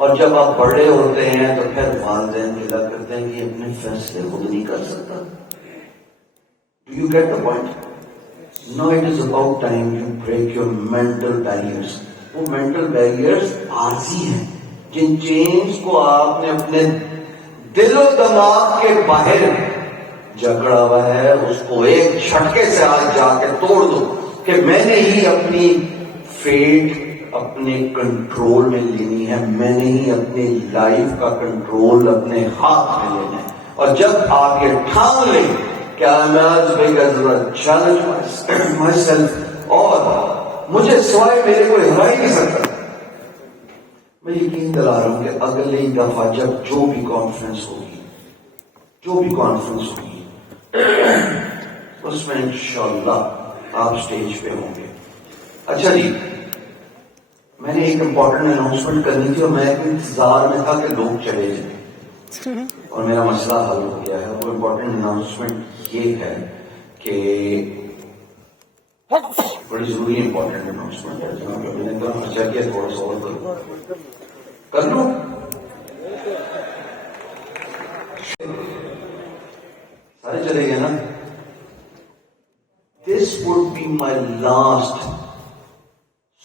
اور جب آپ بڑے ہوتے ہیں تو پھر والدین کہا کرتے ہیں کہ اپنے فیصلے خود نہیں کر سکتا. Do you get the point? Now it is about time you break your mental barriers. وہ mental barriers عارضی ہیں جن چینز کو آپ نے اپنے دل و دماغ کے باہر جکڑا ہوا ہے اس کو ایک جھٹکے سے آج جا کے توڑ دو کہ میں نے ہی اپنی فیٹ اپنے کنٹرول میں لینی ہے, میں نے ہی اپنی لائف کا کنٹرول اپنے ہاتھ میں لینا ہے. اور جب آپ یہ ٹھان لیں کہ چیلنج مائی سیلف اور مجھے سوائے میرے کو ہرا ہی نہیں سکتا, میں یقین دلا رہا ہوں کہ اگلی دفعہ جب جو بھی کانفرنس ہوگی اس میں انشاءاللہ آپ سٹیج پہ ہوں گے. اچھا جی, میں نے ایک امپورٹنٹ اناؤنسمنٹ کرنی تھی اور میں انتظار میں تھا کہ لوگ چلے جائیں اور میرا مسئلہ حل ہو گیا ہے. وہ امپورٹنٹ اناؤنسمنٹ یہ ہے کہ بڑی ضروری امپورٹنٹ اناؤنسمنٹ ہے جو میں نے خرچہ کیا, تھوڑا سا اور کر لوں. سارے چلے گئے نا. This would be my last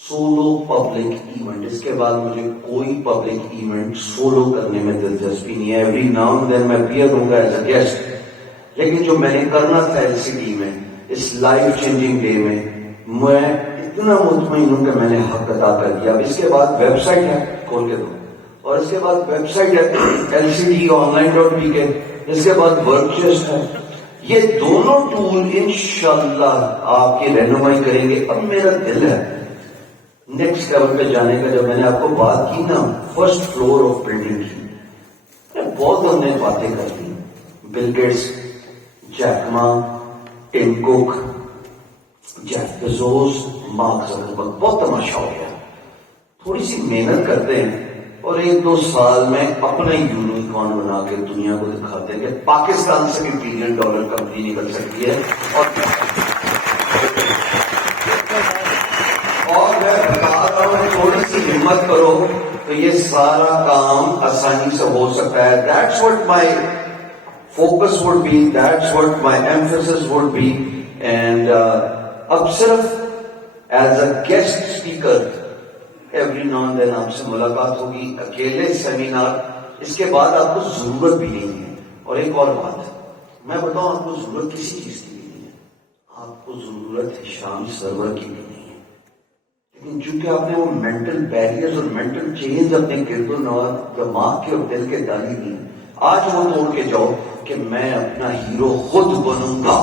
solo public event. اس کے بعد مجھے کوئی پبلک ایونٹ سولو کرنے میں دلچسپی نہیں ہے. ایوری ناؤ اینڈ دین میں اپیئر ہوں گا ایز اے گیسٹ, لیکن جو میں نے کرنا تھا LCD میں اس لائف چینجنگ ڈے میں اتنا مطمئن ہوں کہ میں نے حق ادا کر دیا. اب اس کے بعد ویب سائٹ ہے, کھول کے دو, اور اس کے بعد ویب سائٹ ہے LCD.online.pk, اس کے بعد ورک چیسٹ ہے. یہ دونوں ٹول انشاءاللہ آپ کی رہنمائی کریں گے. اب میرا دل ہے نیکسٹ لیول پہ جانے کا. جب میں نے آپ کو بات کی نا فرسٹ فلور آف بلڈنگ کی, بہت ہم نے باتیں کر دی. بل گیٹس, جیک ما, ٹم کوک, جیف بیزوس, مارک زکربرگ, بہت تماشا ہو گیا. تھوڑی سی محنت کرتے ہیں اور 1-2 سال میں اپنا یونیکارن بنا کے دنیا کو دکھاتے ہیں کہ پاکستان سے بھی $1 بلین کمپنی نکل سکتی ہے. اور میں بتا رہا ہوں تھوڑی سی ہمت کرو تو یہ سارا کام آسانی سے ہو سکتا ہے. That's what my focus would be, that's what my emphasis would be. And اب صرف as a guest speaker every now and then آپ سے ملاقات ہوگی, اکیلے سیمینار. اس کے بعد آپ کو ضرورت بھی نہیں ہے. اور ایک اور بات میں بتاؤں, آپ کو ضرورت کسی چیز کی بھی نہیں ہے. آپ کو ضرورت ہشام سرور کی بھی نہیں ہے. لیکن چونکہ آپ نے وہ مینٹل بیریئرز اور مینٹل چینج اپنے گرد و نواز دماغ کے اور دل کے ڈالی دی, آج وہ توڑ کے جاؤ کہ میں اپنا ہیرو خود بنوں گا.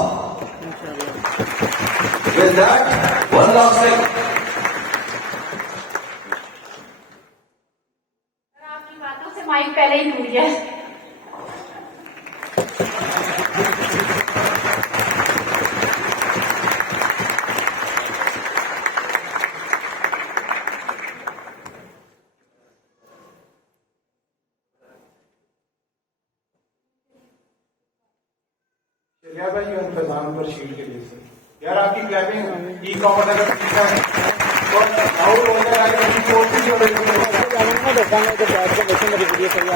With that, one last thing. Mic پہلے ہی ٹوٹ گیا. بھائی انتظام پر شیٹ کے لیے سر یار آپ کی کلیپنگ ای کامرس اگر ٹھیک ہے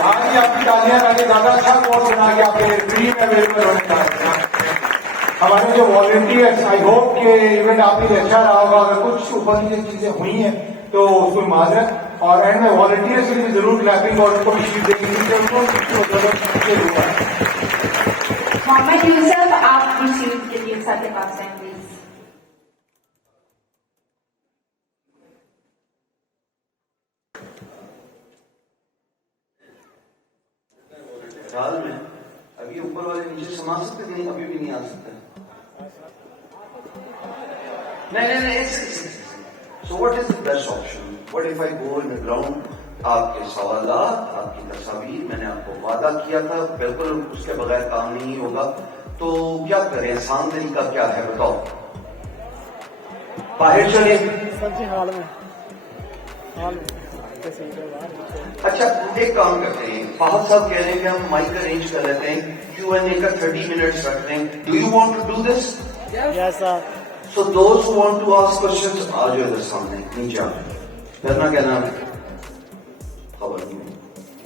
آج آپ کی تالیاں تاکہ زیادہ اچھا کورس بنا کے آپ کے فری میں اویلیبل ہونے کا. ہمارے جو والنٹیئرس, آئی ہوپ کہ ایونٹ آپ کے لیے اچھا رہا ہوگا. اگر کچھ اوپر نیچے چیزیں ہوئی ہیں تو اس کو معذرت, اور اینڈ میں والنٹیئرس کے لیے ضرور کلیپنگ اور ان کو بھی شیٹ دیں گے. محمد یوسف, آپ کی شیٹ کے لیے ساتھ پاس ہیں پلیز. سال میں ابھی اوپر والے نیچے سما سکتے نہیں, ابھی بھی نہیں آ سکتے. نہیں. So what is the best option? What if I go in ground? آپ کے سوالات, آپ کی تصاویر, میں نے آپ کو وعدہ کیا تھا بالکل اس کے بغیر کام نہیں ہوگا. تو کیا کریں, آسان طریقہ کیا ہے بتاؤ؟ باہر چلے. اچھا ایک کام کرتے ہیں, فہد صاحب کہہ رہے ہیں کہ ہم مائک ارینج کر لیتے ہیں, Q&A کا 30 منٹس رکھتے ہیں. Do you want to do this? Yes sir. So those who want to ask questions آ جاؤ ادھر سامنے, نیچے آ. پھر نہ کہنا خبر نہیں.